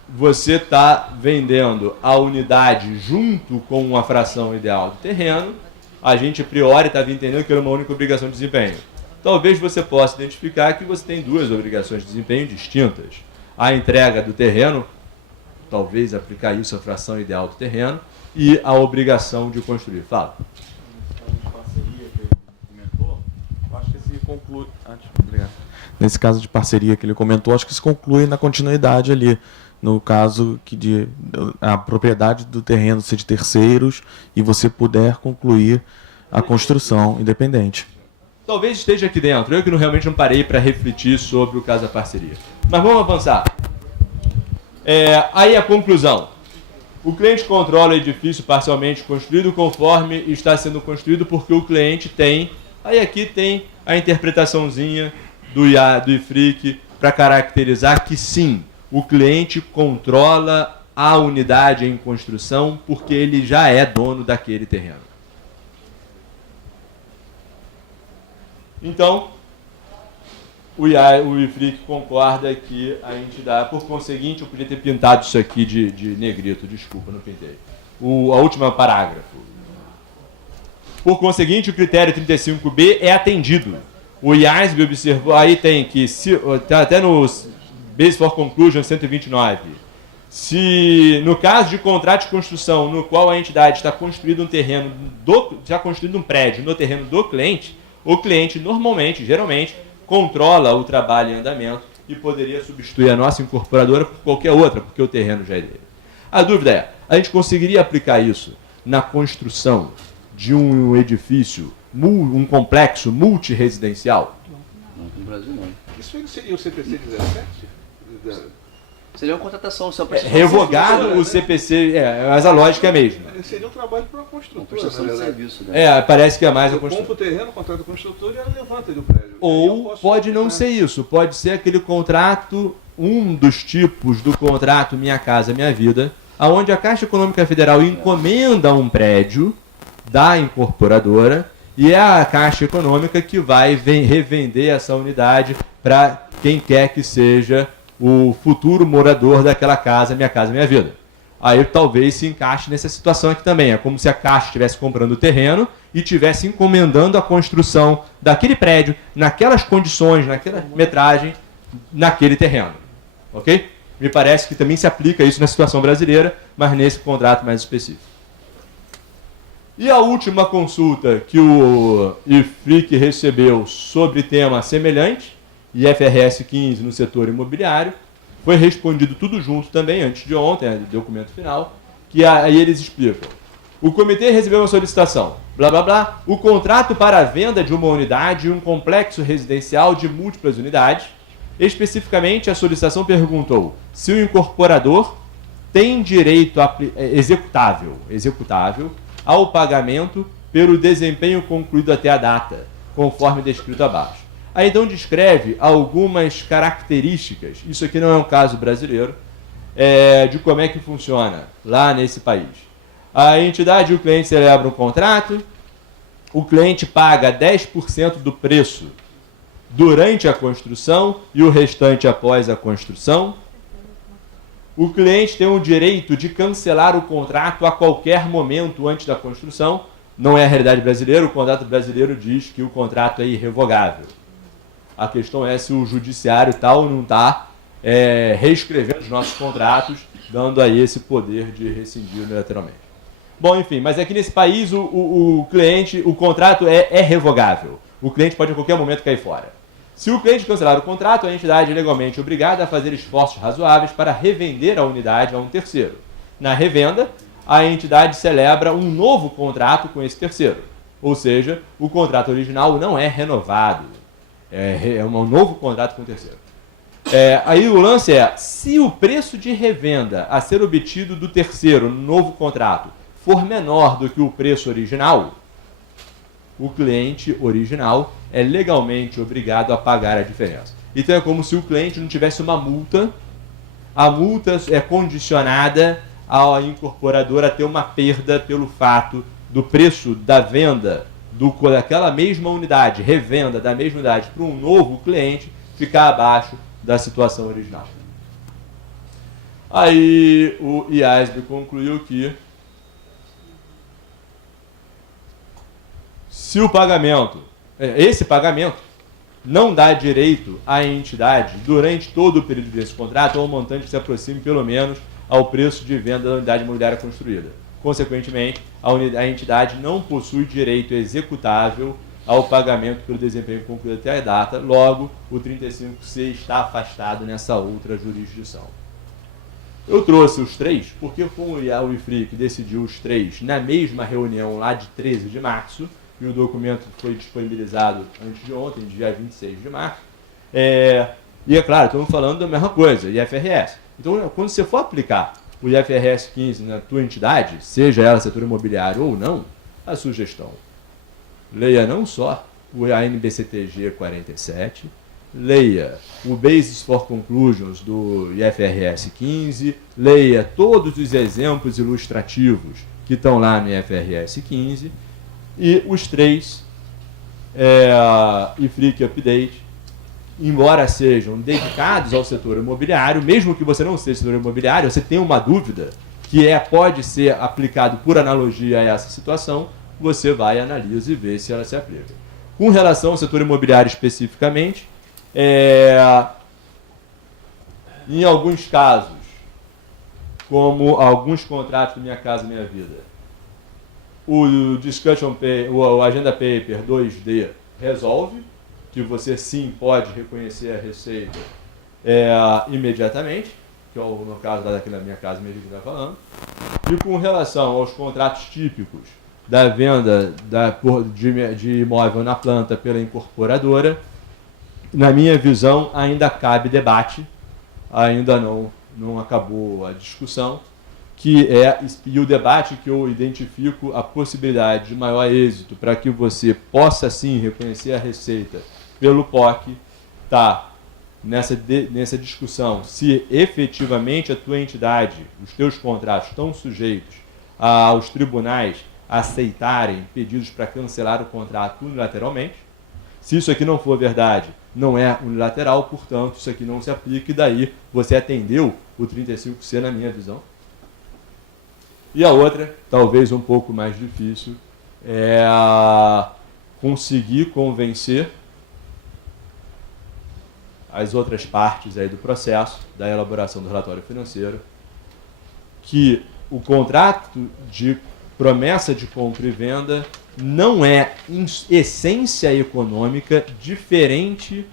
você está vendendo a unidade junto com uma fração ideal do terreno, a gente a priori estava entendendo que era uma única obrigação de desempenho. Talvez você possa identificar que você tem duas obrigações de desempenho distintas. A entrega do terreno, talvez aplicar isso à fração ideal do terreno, e a obrigação de construir. Fala. Nesse caso de parceria que ele comentou, acho que se conclui na continuidade ali. No caso que a propriedade do terreno ser de terceiros e você puder concluir a construção independente. Talvez esteja aqui dentro. Eu que realmente não parei para refletir sobre o caso da parceria. Mas vamos avançar. Aí a conclusão. O cliente controla o edifício parcialmente construído conforme está sendo construído porque o cliente tem... Aí aqui tem a interpretaçãozinha do IFRIC para caracterizar que sim, o cliente controla a unidade em construção porque ele já é dono daquele terreno. Então, o IFRIC concorda que a entidade... Por conseguinte, eu podia ter pintado isso aqui de negrito, desculpa, não pintei. A última parágrafo. Por conseguinte, o critério 35B é atendido. O IASB observou... Aí tem que... Tá até no Base for Conclusion 129. Se, no caso de contrato de construção no qual a entidade está construindo um terreno, já construindo um prédio no terreno do cliente, o cliente normalmente, geralmente, controla o trabalho em andamento e poderia substituir a nossa incorporadora por qualquer outra, porque o terreno já é dele. A dúvida é, a gente conseguiria aplicar isso na construção de um edifício, um complexo multiresidencial? Não, no Brasil não. Isso aí seria o CPC 17? Seria uma contratação, só revogado o CPC, mas a lógica é a mesma. Seria um trabalho para a construtora, prestação de serviço, né? Parece que é mais a eu construção. compro o terreno, contrato com a construtora e ela levanta do prédio. Ou pode não ser isso, pode ser aquele contrato, um dos tipos do contrato Minha Casa Minha Vida, onde a Caixa Econômica Federal encomenda um prédio da incorporadora e é a Caixa Econômica que vai revender essa unidade para quem quer que seja o futuro morador daquela casa, Minha Casa Minha Vida. Aí talvez se encaixe nessa situação aqui também. É como se a Caixa estivesse comprando o terreno e estivesse encomendando a construção daquele prédio, naquelas condições, naquela metragem, naquele terreno. Ok? Me parece que também se aplica isso na situação brasileira, mas nesse contrato mais específico. E a última consulta que o IFRIC recebeu sobre tema semelhante, IFRS 15 no setor imobiliário, foi respondido tudo junto também, antes de ontem, documento final, que aí eles explicam. O comitê recebeu uma solicitação, blá blá blá, o contrato para a venda de uma unidade e um complexo residencial de múltiplas unidades. Especificamente, a solicitação perguntou se o incorporador tem direito executável ao pagamento pelo desempenho concluído até a data, conforme descrito abaixo. Aí então descreve algumas características, isso aqui não é um caso brasileiro, de como é que funciona lá nesse país. A entidade e o cliente celebram um contrato, o cliente paga 10% do preço durante a construção e o restante após a construção. O cliente tem o direito de cancelar o contrato a qualquer momento antes da construção. Não é a realidade brasileira, o contrato brasileiro diz que o contrato é irrevogável. A questão é se o judiciário está ou não está reescrevendo os nossos contratos, dando aí esse poder de rescindir unilateralmente. Bom, enfim, mas aqui nesse país o contrato é revogável. O cliente pode a qualquer momento cair fora. Se o cliente cancelar o contrato, a entidade é legalmente obrigada a fazer esforços razoáveis para revender a unidade a um terceiro. Na revenda, a entidade celebra um novo contrato com esse terceiro. Ou seja, o contrato original não é renovado. É um novo contrato com o terceiro. Aí o lance é, se o preço de revenda a ser obtido do terceiro no novo contrato for menor do que o preço original, o cliente original é legalmente obrigado a pagar a diferença. Então é como se o cliente não tivesse uma multa. A multa é condicionada a incorporadora ter uma perda pelo fato do preço da venda daquela mesma unidade, revenda da mesma unidade para um novo cliente, ficar abaixo da situação original. Aí o IASB concluiu que se o pagamento, esse pagamento, não dá direito à entidade, durante todo o período desse contrato, a um montante que se aproxime pelo menos ao preço de venda da unidade imobiliária construída. Consequentemente, a entidade não possui direito executável ao pagamento pelo desempenho concluído até a data, logo, o 35C está afastado nessa outra jurisdição. Eu trouxe os três, porque como o IFRIC decidiu os três na mesma reunião lá de 13 de março, e o documento foi disponibilizado antes de ontem, dia 26 de março, e é claro, estamos falando da mesma coisa, IFRS. Então, quando você for aplicar o IFRS 15 na tua entidade, seja ela setor imobiliário ou não, a sugestão, leia não só a NBCTG 47, leia o Basis for Conclusions do IFRS 15, leia todos os exemplos ilustrativos que estão lá no IFRS 15, e os três IFRIC Update, embora sejam dedicados ao setor imobiliário, mesmo que você não seja setor imobiliário, você tem uma dúvida que pode ser aplicado por analogia a essa situação, você vai, analisa e vê se ela se aplica. Com relação ao setor imobiliário especificamente, em alguns casos, como alguns contratos do Minha Casa Minha Vida, o Discussion o Agenda Paper 2D resolve que você sim pode reconhecer a receita imediatamente, que é no caso daqui na Minha Casa Minha Vida que está falando. E com relação aos contratos típicos da venda de imóvel na planta pela incorporadora, na minha visão ainda cabe debate, ainda não acabou a discussão, e o debate que eu identifico a possibilidade de maior êxito para que você possa sim reconhecer a receita pelo POC, está nessa discussão se efetivamente a tua entidade, os teus contratos estão sujeitos aos tribunais aceitarem pedidos para cancelar o contrato unilateralmente. Se isso aqui não for verdade, não é unilateral, portanto, isso aqui não se aplica, e daí você atendeu o 35C na minha visão. E a outra, talvez um pouco mais difícil, é conseguir convencer as outras partes aí do processo, da elaboração do relatório financeiro, que o contrato de promessa de compra e venda não é, em essência econômica, diferente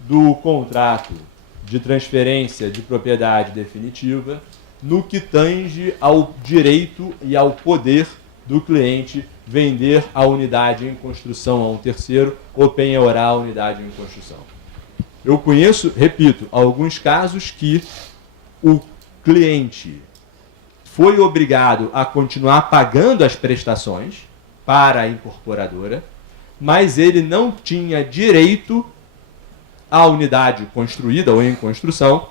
do contrato de transferência de propriedade definitiva, no que tange ao direito e ao poder do cliente vender a unidade em construção a um terceiro ou penhorar a unidade em construção. Eu conheço, repito, alguns casos que o cliente foi obrigado a continuar pagando as prestações para a incorporadora, mas ele não tinha direito à unidade construída ou em construção,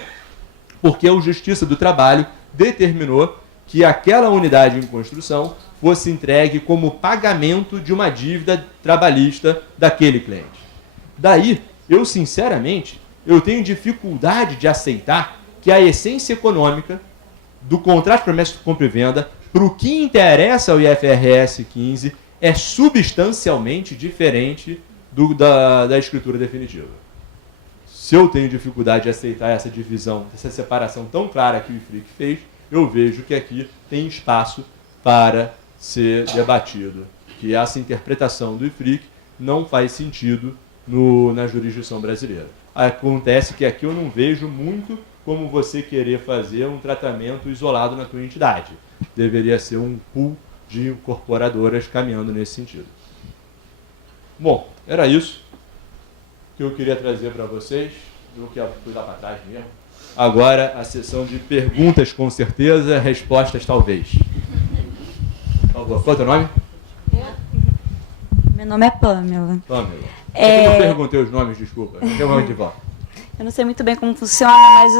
porque a Justiça do Trabalho determinou que aquela unidade em construção fosse entregue como pagamento de uma dívida trabalhista daquele cliente. Daí, eu sinceramente, tenho dificuldade de aceitar que a essência econômica do contrato de promessa de compra e venda, para o que interessa ao IFRS 15, é substancialmente diferente da escritura definitiva. Se eu tenho dificuldade de aceitar essa divisão, essa separação tão clara que o IFRIC fez, eu vejo que aqui tem espaço para ser debatido, que essa interpretação do IFRIC não faz sentido na jurisdição brasileira. Acontece que aqui eu não vejo muito como você querer fazer um tratamento isolado na tua entidade. Deveria ser um pool de incorporadoras caminhando nesse sentido. Bom, era isso que eu queria trazer para vocês. Eu quero cuidar para trás mesmo. Agora a sessão de perguntas com certeza, respostas talvez. Por favor, qual é o teu nome? Meu nome é Pamela. Pamela. Eu não perguntei os nomes, desculpa. Eu não sei muito bem como funciona, mas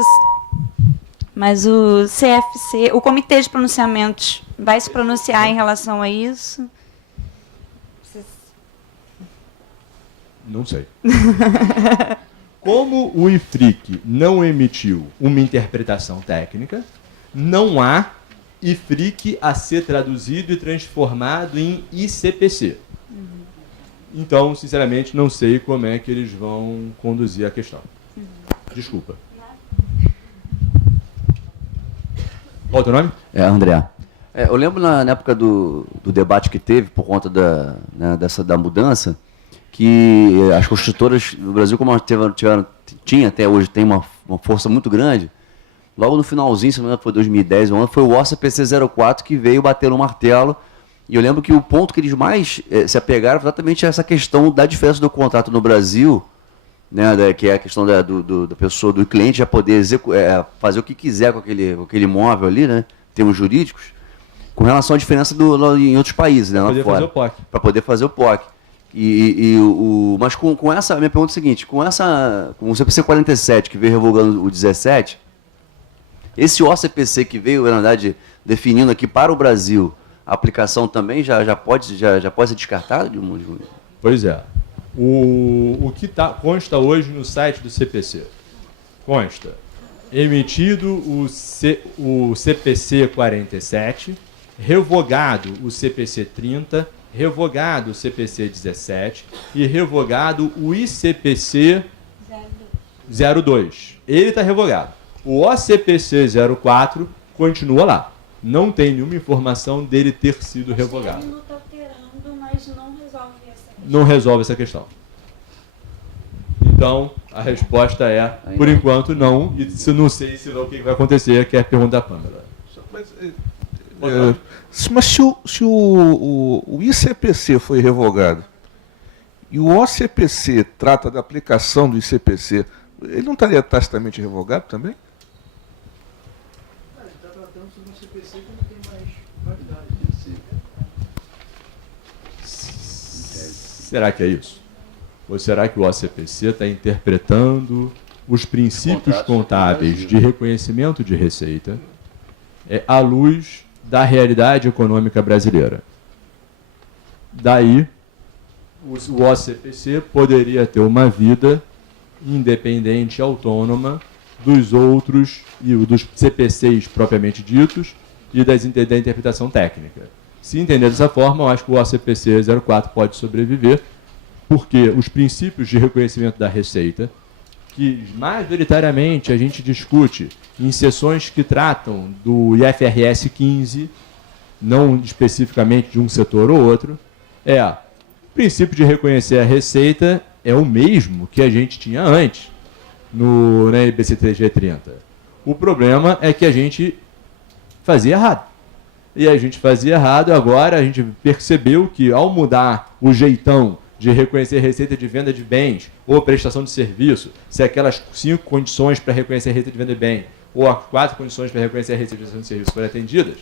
Mas o CFC, o Comitê de Pronunciamentos, vai se pronunciar em relação a isso? Não sei. Como o IFRIC não emitiu uma interpretação técnica, não há IFRIC a ser traduzido e transformado em ICPC. Então, sinceramente, não sei como é que eles vão conduzir a questão. Desculpa. Qual é o teu nome? André. Eu lembro na época do debate que teve por conta da mudança, que as construtoras do Brasil, como tinha até hoje, tem uma força muito grande. Logo no finalzinho, se não me engano, foi 2010, foi o OCPC 04 que veio bater no martelo. E eu lembro que o ponto que eles mais se apegaram foi exatamente essa questão da diferença do contrato no Brasil, né, que é a questão da pessoa, do cliente já poder fazer o que quiser com aquele imóvel ali, né, em termos jurídicos, com relação à diferença em outros países, né, lá fora. Para poder fazer o POC. Mas com essa, a minha pergunta é a seguinte, com o CPC 47 que veio revogando o 17, esse OCPC que veio, na verdade, definindo aqui para o Brasil, a aplicação também já pode ser descartada? Pois é. O que consta hoje no site do CPC? Consta emitido o CPC 47, revogado o CPC 30, revogado o CPC 17 e revogado o ICPC 02. Ele está revogado. O OCPC 04 continua lá. Não tem nenhuma informação dele ter sido revogado. Ele está alterando, mas não resolve essa questão. Não resolve essa questão. Então, a resposta é, por enquanto, não. E não sei o que vai acontecer, que é a pergunta da Pâmela. Mas se o ICPC foi revogado e o OCPC trata da aplicação do ICPC, ele não estaria tacitamente revogado também? Ele está tratando sobre o CPC que não tem mais validade. Será que é isso? Ou será que o OCPC está interpretando os princípios contábeis de reconhecimento de receita à luz da realidade econômica brasileira? Daí, o OCPC poderia ter uma vida independente, autônoma dos outros e dos CPCs propriamente ditos e da interpretação técnica. Se entender dessa forma, eu acho que o OCPC 04 pode sobreviver, porque os princípios de reconhecimento da receita, que majoritariamente a gente discute em sessões que tratam do IFRS 15, não especificamente de um setor ou outro, o princípio de reconhecer a receita é o mesmo que a gente tinha antes na NBC-TG 30. O problema é que a gente fazia errado. E a gente fazia errado, agora a gente percebeu que ao mudar o jeitão de reconhecer receita de venda de bens ou prestação de serviço, se aquelas 5 condições para reconhecer a receita de venda de bem ou as 4 condições para reconhecer a receita de prestação de serviço forem atendidas,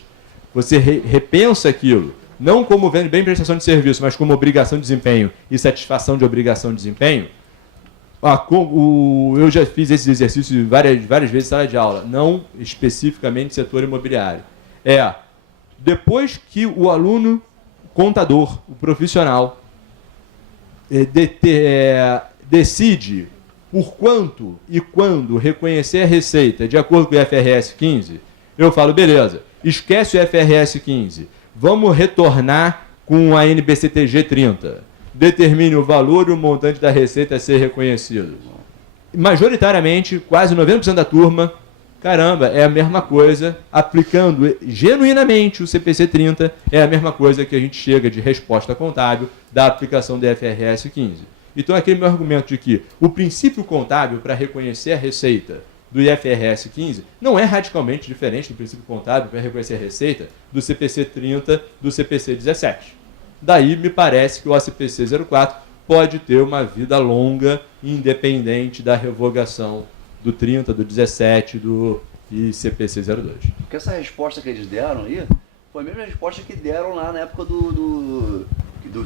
você repensa aquilo, não como venda de bem e prestação de serviço, mas como obrigação de desempenho e satisfação de obrigação de desempenho. Eu já fiz esses exercícios várias vezes em sala de aula, não especificamente setor imobiliário. Depois que o aluno contador, o profissional, decide por quanto e quando reconhecer a receita de acordo com o IFRS 15, eu falo, beleza, esquece o IFRS 15, vamos retornar com a NBC-TG 30. Determine o valor e o montante da receita a ser reconhecido. Majoritariamente, quase 90% da turma, caramba, é a mesma coisa, aplicando genuinamente o CPC 30, é a mesma coisa que a gente chega de resposta contábil da aplicação do IFRS 15. Então, aquele meu argumento de que o princípio contábil para reconhecer a receita do IFRS 15 não é radicalmente diferente do princípio contábil para reconhecer a receita do CPC 30, do CPC 17. Daí, me parece que o OCPC 04 pode ter uma vida longa, independente da revogação do 30, do 17 do ICPC 02. Porque essa resposta que eles deram aí foi a mesma resposta que deram lá na época do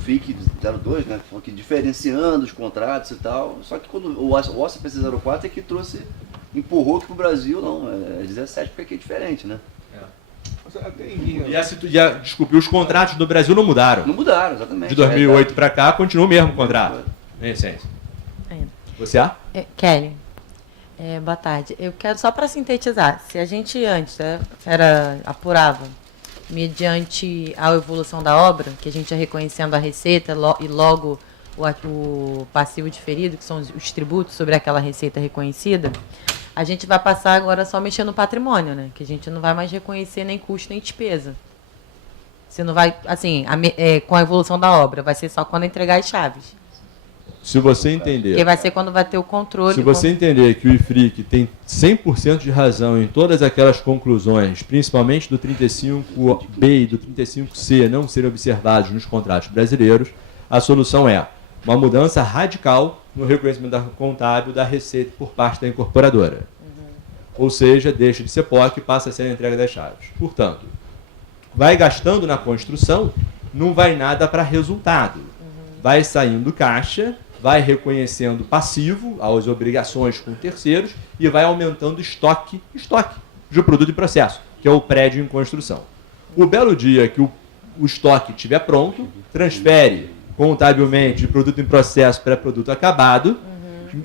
FIC 02, né? Que diferenciando os contratos e tal. Só que quando o OCPC 04 é que trouxe empurrou que o Brasil não, é 17 porque aqui é diferente, né? Mas até em linha. Desculpe, os contratos do Brasil não mudaram. Não mudaram, exatamente. De 2008 para cá, continua o mesmo contrato, em essência. Você há? Kelly, boa tarde. Eu quero só para sintetizar, se a gente antes apurava mediante a evolução da obra, que a gente ia reconhecendo a receita e logo o passivo diferido, que são os tributos sobre aquela receita reconhecida, a gente vai passar agora só mexer no patrimônio, né? Que a gente não vai mais reconhecer nem custo nem despesa. Você não vai, assim, com a evolução da obra, vai ser só quando entregar as chaves. Se você entender... Porque vai ser quando vai ter o controle... Se você entender que o IFRIC tem 100% de razão em todas aquelas conclusões, principalmente do 35B e do 35C não serem observados nos contratos brasileiros, a solução é uma mudança radical no reconhecimento contábil da receita por parte da incorporadora. Ou seja, deixa de ser POC e passa a ser a entrega das chaves. Portanto, vai gastando na construção, não vai nada para resultado. Vai saindo caixa, vai reconhecendo passivo, as obrigações com terceiros, e vai aumentando estoque de produto e processo, que é o prédio em construção. O belo dia que o estoque estiver pronto, transfere contabilmente de produto em processo para produto acabado,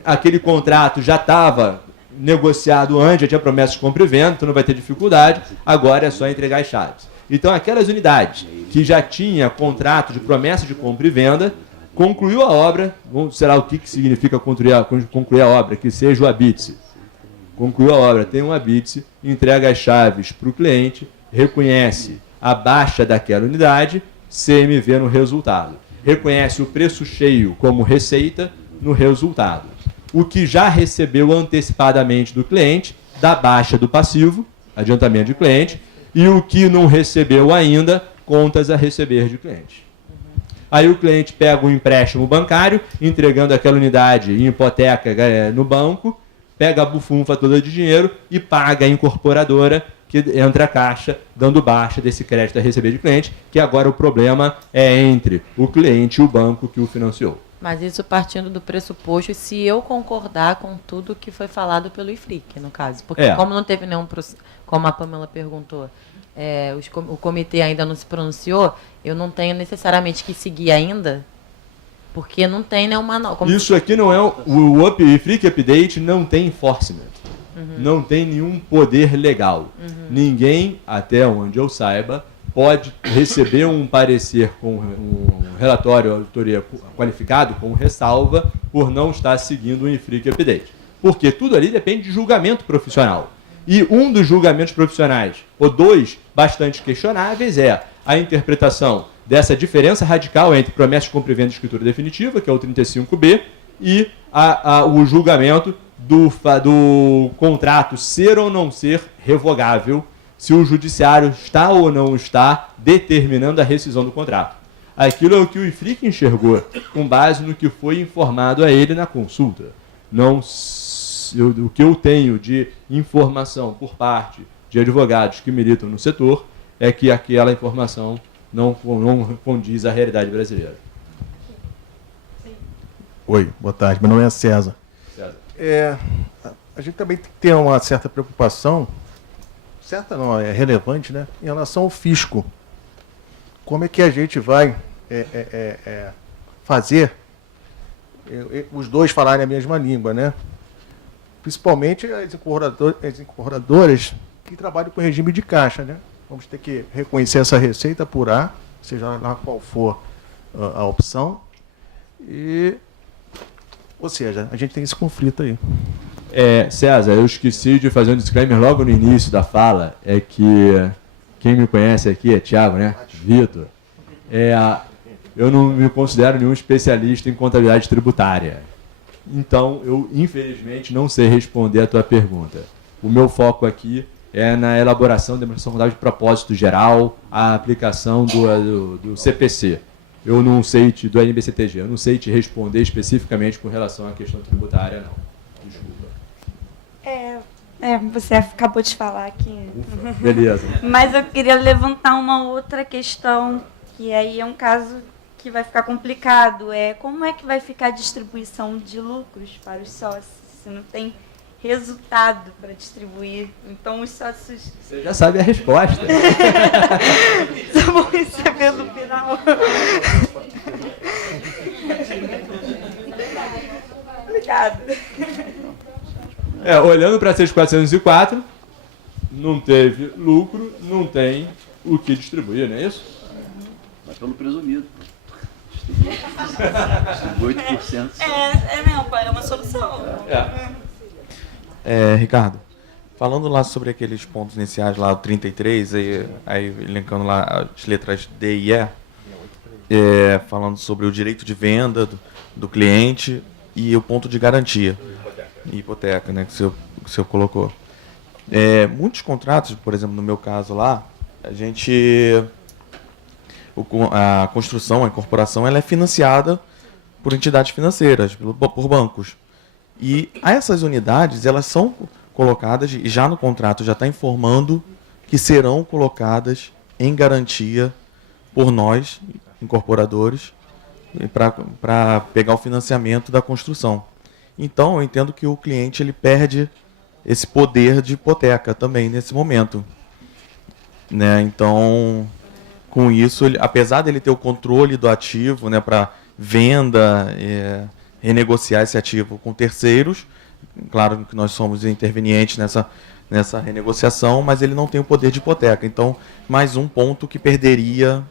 aquele contrato já estava negociado antes, já tinha promessa de compra e venda, então não vai ter dificuldade, agora é só entregar as chaves. Então, aquelas unidades que já tinha contrato de promessa de compra e venda, concluiu a obra, será o que significa concluir a obra, que seja o habite-se. Concluiu a obra, tem um habite-se, entrega as chaves para o cliente, reconhece a baixa daquela unidade, CMV no resultado. Reconhece o preço cheio como receita no resultado. O que já recebeu antecipadamente do cliente, da baixa do passivo, adiantamento de cliente, e o que não recebeu ainda, contas a receber de cliente. Aí o cliente pega um empréstimo bancário, entregando aquela unidade em hipoteca no banco, pega a bufunfa toda de dinheiro e paga a incorporadora, que entra a caixa, dando baixa desse crédito a receber de cliente, que agora o problema é entre o cliente e o banco que o financiou. Mas isso partindo do pressuposto, se eu concordar com tudo que foi falado pelo IFRIC, no caso. Porque como não teve nenhum processo, como a Pamela perguntou, o comitê ainda não se pronunciou, eu não tenho necessariamente que seguir ainda, porque não tem nenhuma... Isso aqui não é... O IFRIC Update não tem enforcement. Não tem nenhum poder legal. Ninguém, até onde eu saiba, pode receber um parecer com um relatório de autoria qualificado com ressalva por não estar seguindo o IFRIC Update. Porque tudo ali depende de julgamento profissional. E um dos julgamentos profissionais, ou dois bastante questionáveis, é a interpretação dessa diferença radical entre promessa de compra e venda e escritura definitiva, que é o 35B, e o julgamento do contrato ser ou não ser revogável, se o judiciário está ou não está determinando a rescisão do contrato. Aquilo é o que o IFRIC enxergou, com base no que foi informado a ele na consulta. O que eu tenho de informação por parte de advogados que militam no setor é que aquela informação não condiz à realidade brasileira. Oi, boa tarde. Meu nome é César. A gente também tem que ter uma certa preocupação, certa não, é relevante, né, em relação ao fisco. Como é que a gente vai fazer os dois falarem a mesma língua, né? Principalmente as incorporadoras que trabalham com regime de caixa, né? Vamos ter que reconhecer essa receita, apurar, seja lá qual for a opção. Ou seja, a gente tem esse conflito aí. César, eu esqueci de fazer um disclaimer logo no início da fala, é que quem me conhece aqui é Thiago, né? Vitor. Eu não me considero nenhum especialista em contabilidade tributária. Então, eu, infelizmente, não sei responder a tua pergunta. O meu foco aqui é na elaboração da demonstração contábil de propósito geral, a aplicação do CPC. Eu não sei do NBCTG, eu não sei te responder especificamente com relação à questão tributária, não. Desculpa. Você acabou de falar aqui. Ufa, beleza. Mas eu queria levantar uma outra questão, que aí é um caso que vai ficar complicado. Como é que vai ficar a distribuição de lucros para os sócios? Se não tem resultado para distribuir. Então, os sócios Você já sabe a resposta. só vão receber no final. Obrigada. Olhando para 6.404, não teve lucro, não tem o que distribuir, não é isso? Mas pelo presumido. Distribui 8%. Não, pai, é uma solução. Ricardo, falando lá sobre aqueles pontos iniciais lá, o 33, aí elencando lá as letras D e E, falando sobre o direito de venda do cliente e o ponto de garantia. Hipoteca, né, que o senhor colocou. Muitos contratos, por exemplo, no meu caso lá, a construção, a incorporação, ela é financiada por entidades financeiras, por bancos. E essas unidades, elas são colocadas, e já no contrato já está informando que serão colocadas em garantia por nós, incorporadores, para pegar o financiamento da construção. Então, eu entendo que o cliente ele perde esse poder de hipoteca também nesse momento, né? Então, com isso, apesar dele ter o controle do ativo, né, para venda, renegociar esse ativo com terceiros, claro que nós somos intervenientes nessa renegociação, mas ele não tem o poder de hipoteca. Então, mais um ponto que perderia.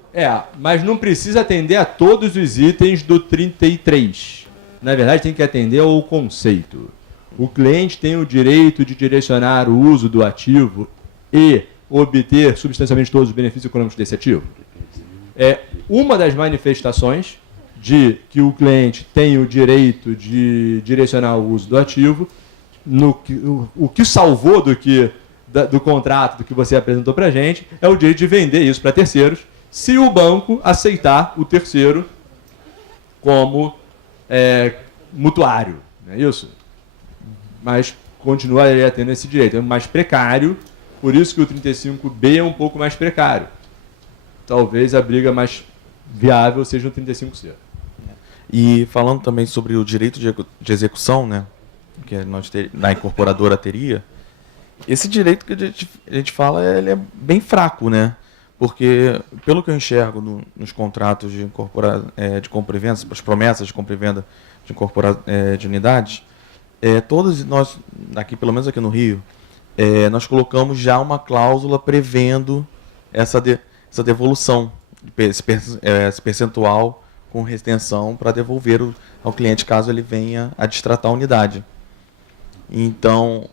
Mas não precisa atender a todos os itens do 33. Na verdade, tem que atender ao conceito. O cliente tem o direito de direcionar o uso do ativo e obter substancialmente todos os benefícios econômicos desse ativo. Uma das manifestações de que o cliente tem o direito de direcionar o uso do ativo, o que salvou do contrato do que você apresentou para a gente é o direito de vender isso para terceiros, se o banco aceitar o terceiro como mutuário, não é isso? Mas continuaria tendo esse direito. É mais precário, por isso que o 35B é um pouco mais precário. Talvez a briga mais viável seja o 35C. E falando também sobre o direito de execução, né, que na incorporadora teria, esse direito que a gente fala, ele é bem fraco, né? Porque, pelo que eu enxergo nos contratos de compra e venda, as promessas de compra e venda de unidades, todos nós, pelo menos aqui no Rio, nós colocamos já uma cláusula prevendo essa devolução, esse percentual com retenção para devolver ao cliente caso ele venha a destratar a unidade. Então,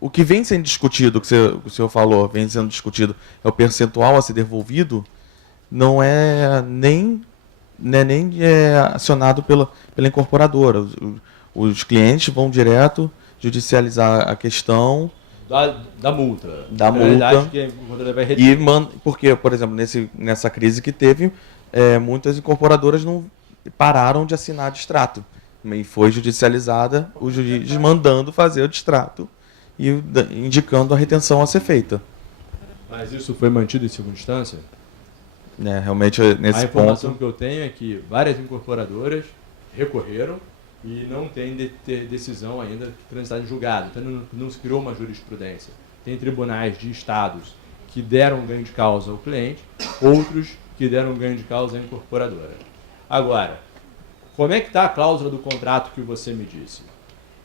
o que vem sendo discutido, que o senhor falou, vem sendo discutido, é o percentual a ser devolvido, não é nem acionado pela incorporadora. Os clientes vão direto judicializar a questão da multa. Da multa. Que a incorporadora vai reter. Porque, por exemplo, nessa crise que teve, muitas incorporadoras não pararam de assinar distrato. E foi judicializada, o juiz mandando fazer o distrato e indicando a retenção a ser feita. Mas isso foi mantido em segunda instância? Realmente, nesse ponto... A informação que eu tenho é que várias incorporadoras recorreram e não tem decisão ainda transitada em julgado. Então não se criou uma jurisprudência. Tem tribunais de estados que deram ganho de causa ao cliente, outros que deram ganho de causa à incorporadora. Agora, como é que está a cláusula do contrato que você me disse?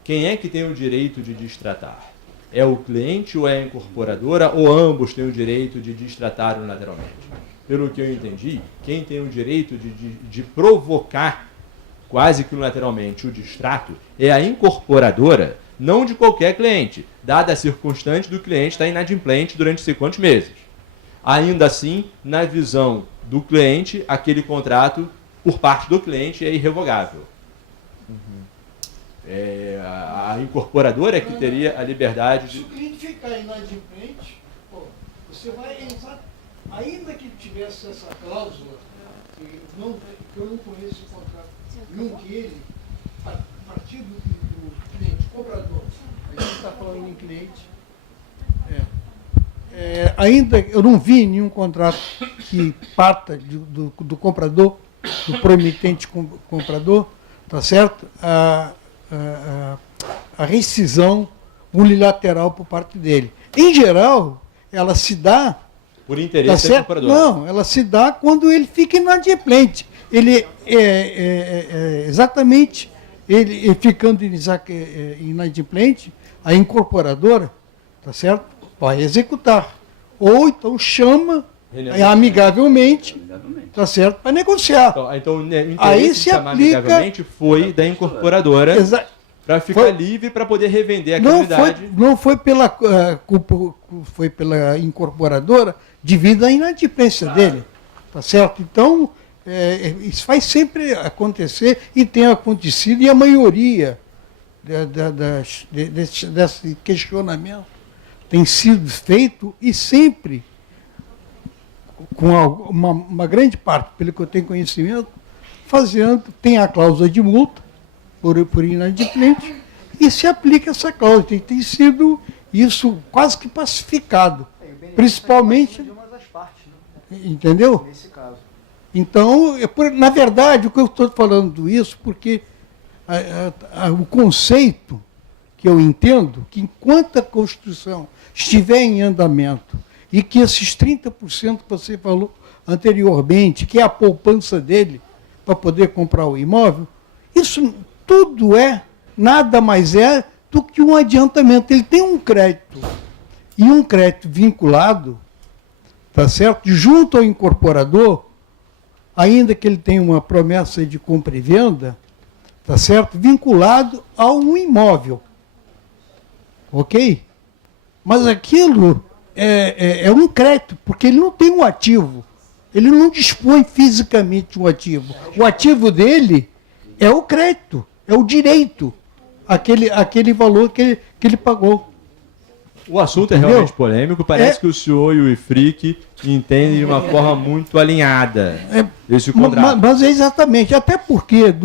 Quem é que tem o direito de distratar? É o cliente ou é a incorporadora, ou ambos têm o direito de distratar unilateralmente? Pelo que eu entendi, quem tem o direito de provocar quase que unilateralmente o distrato é a incorporadora, não de qualquer cliente, dada a circunstância do cliente estar inadimplente durante sei quantos meses. Ainda assim, na visão do cliente, aquele contrato, por parte do cliente, é irrevogável. A incorporadora é que teria a liberdade de... Se o cliente ficar inadimplente, você vai entrar, ainda que tivesse essa cláusula, que eu não conheço o contrato, num que ele, a partir do cliente comprador, a gente está falando em cliente, ainda eu não vi nenhum contrato que parta do comprador, do promitente comprador, tá certo? A rescisão unilateral por parte dele. Em geral, ela se dá... Por interesse da incorporadora. Não, ela se dá quando ele fica inadimplente. Ele exatamente, ele ficando inadimplente, a incorporadora, tá certo? Vai executar. Ou então chama amigavelmente, tá certo? Para negociar. Então, o interesse aí de se chamar aplica... amigavelmente foi da incorporadora para ficar livre para poder revender aquela unidade. Não foi foi pela incorporadora devido à inadimplência dele, tá certo? Então, isso vai sempre acontecer e tem acontecido, e a maioria desse questionamento tem sido feito e sempre, com uma grande parte, pelo que eu tenho conhecimento, tem a cláusula de multa por inadimplente e se aplica essa cláusula. E tem sido isso quase que pacificado, principalmente... Entendeu? Nesse caso. Então, na verdade, o que eu estou falando isso, porque o conceito que eu entendo, que enquanto a Constituição estiver em andamento e que esses 30% que você falou anteriormente, que é a poupança dele para poder comprar o imóvel, isso tudo nada mais é do que um adiantamento. Ele tem um crédito, e um crédito vinculado, tá certo? Junto ao incorporador, ainda que ele tenha uma promessa de compra e venda, tá certo? Vinculado a um imóvel. Ok? Mas aquilo é um crédito, porque ele não tem um ativo. Ele não dispõe fisicamente de um ativo. O ativo dele é o crédito, é o direito, aquele valor que ele pagou. O assunto é realmente polêmico. Parece que o senhor e o IFRIC entendem de uma forma muito alinhada esse contrato. Mas é exatamente. Até porque,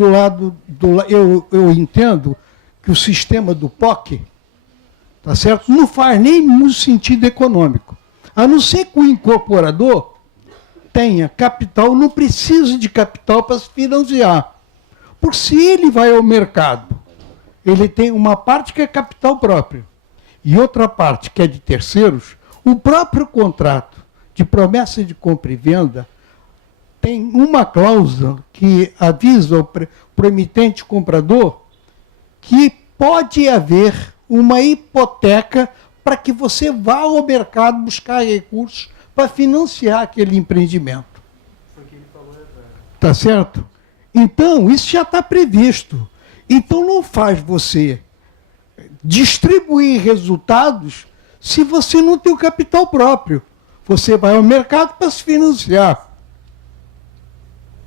eu entendo que o sistema do POC, tá certo? Não faz nem no sentido econômico. A não ser que o incorporador tenha capital, não precisa de capital para se financiar. Porque se ele vai ao mercado, ele tem uma parte que é capital próprio e outra parte que é de terceiros, o próprio contrato de promessa de compra e venda tem uma cláusula que avisa o emitente comprador que pode haver uma hipoteca para que você vá ao mercado buscar recursos para financiar aquele empreendimento. Tá certo? Então, isso já está previsto. Então, não faz você distribuir resultados se você não tem o capital próprio. Você vai ao mercado para se financiar.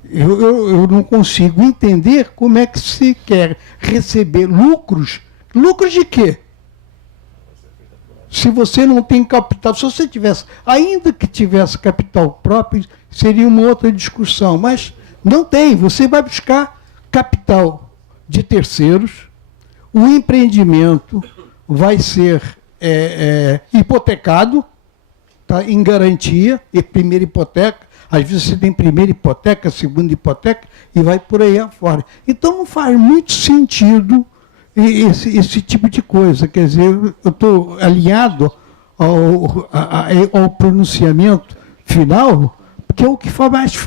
Eu não consigo entender como é que se quer receber lucros. Lucros de quê? Se você não tem capital, se você tivesse, ainda que tivesse capital próprio, seria uma outra discussão, mas não tem. Você vai buscar capital de terceiros, o empreendimento vai ser hipotecado, tá, em garantia, e primeira hipoteca, às vezes você tem primeira hipoteca, segunda hipoteca, e vai por aí afora. Então não faz muito sentido esse tipo de coisa. Quer dizer, eu estou alinhado ao pronunciamento final, porque é o que faz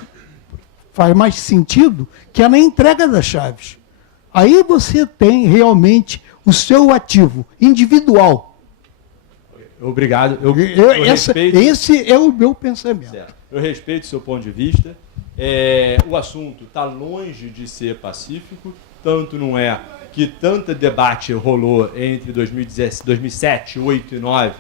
mais sentido, que é na entrega das chaves. Aí você tem realmente o seu ativo individual. Obrigado. Esse é o meu pensamento. Certo. Eu respeito o seu ponto de vista. O assunto está longe de ser pacífico, tanto não é que tanto debate rolou entre 2007, 2008 e 2009,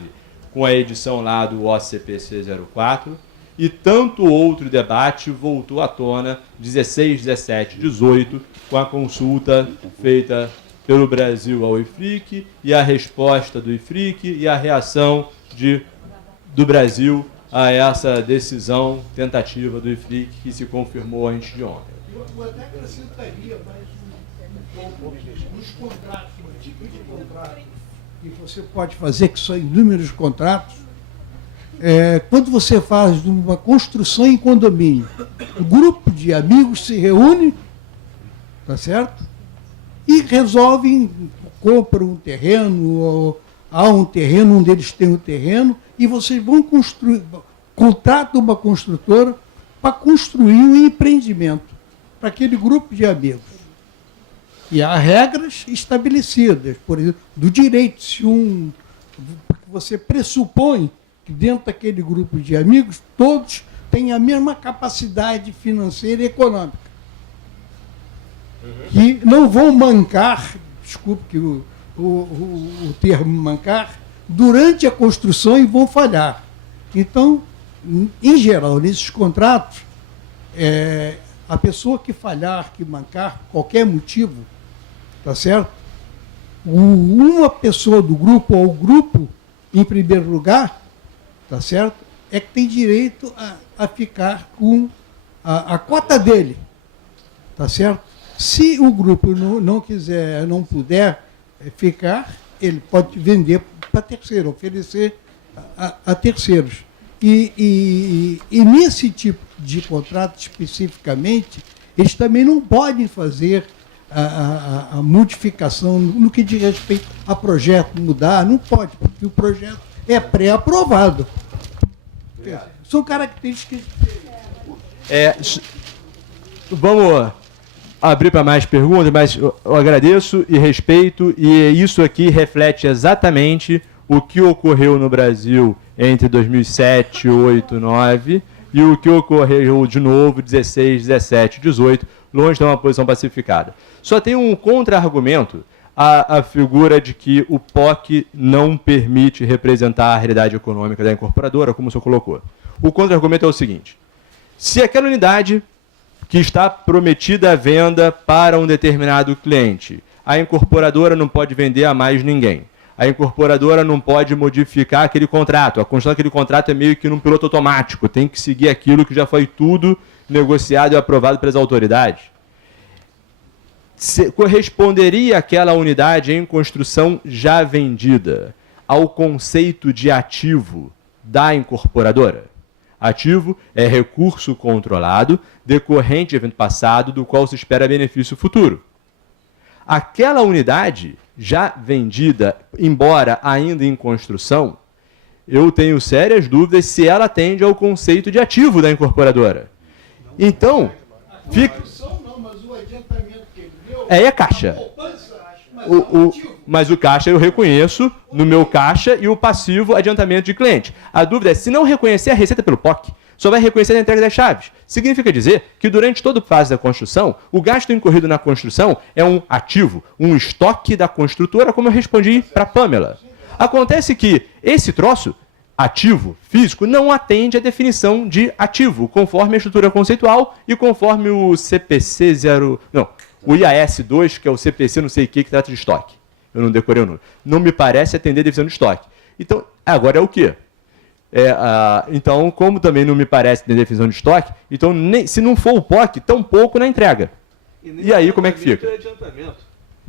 com a edição lá do OCPC 04, e tanto outro debate voltou à tona 16, 17, 18, com a consulta feita pelo Brasil ao IFRIC, e a resposta do IFRIC e a reação do Brasil a essa decisão, tentativa do IFRIC, que se confirmou antes de ontem. Eu até acrescentaria mais nos contratos, no tipo de contrato que você pode fazer, que são inúmeros contratos, quando você faz uma construção em condomínio, um grupo de amigos se reúne, tá certo? E resolvem, compram um terreno, ou há um terreno, um deles tem um terreno, e vocês vão construir, contratam uma construtora para construir um empreendimento para aquele grupo de amigos. E há regras estabelecidas, por exemplo, do direito. Se você pressupõe que dentro daquele grupo de amigos todos têm a mesma capacidade financeira e econômica. Que não vão mancar, desculpe que o termo mancar, durante a construção e vão falhar. Então, em geral, nesses contratos, a pessoa que falhar, que mancar, qualquer motivo, tá certo? Uma pessoa do grupo, ou o grupo, em primeiro lugar, tá certo? É que tem direito a ficar com a cota dele, tá certo? Se o grupo não quiser, não puder ficar, ele pode vender para terceiro, oferecer a terceiros. E nesse tipo de contrato especificamente, eles também não podem fazer a modificação no que diz respeito a projeto, mudar, não pode, porque o projeto é pré-aprovado. São características. Vamos abrir para mais perguntas, mas eu agradeço e respeito, e isso aqui reflete exatamente o que ocorreu no Brasil entre 2007, 8, 9 e o que ocorreu de novo 16, 17, 18, longe de uma posição pacificada. Só tem um contra-argumento à figura de que o POC não permite representar a realidade econômica da incorporadora, como o senhor colocou. O contra-argumento é o seguinte: se aquela unidade que está prometida à venda para um determinado cliente, a incorporadora não pode vender a mais ninguém. A incorporadora não pode modificar aquele contrato. A construção daquele contrato é meio que num piloto automático. Tem que seguir aquilo que já foi tudo negociado e aprovado pelas autoridades. Corresponderia aquela unidade em construção já vendida ao conceito de ativo da incorporadora? Ativo é recurso controlado decorrente de evento passado do qual se espera benefício futuro. Aquela unidade já vendida, embora ainda em construção, eu tenho sérias dúvidas se ela atende ao conceito de ativo da incorporadora. Então, fica... mas o adiantamento que ele deu... É caixa. Mas o caixa eu reconheço no meu caixa e o passivo adiantamento de cliente. A dúvida é, se não reconhecer a receita pelo POC, só vai reconhecer a entrega das chaves. Significa dizer que durante toda a fase da construção, o gasto incorrido na construção é um ativo, um estoque da construtora, como eu respondi para a Pamela. Acontece que esse troço, ativo, físico, não atende à definição de ativo, conforme a estrutura conceitual e conforme o CPC 0... Não, o IAS 2, que é o CPC não sei o que trata de estoque. Eu não decorei o nome. Não me parece atender a definição de estoque. Então, agora é o quê? Então, como também não me parece ter definição de estoque, então, se não for o POC, tão pouco na entrega. E aí, como é que fica?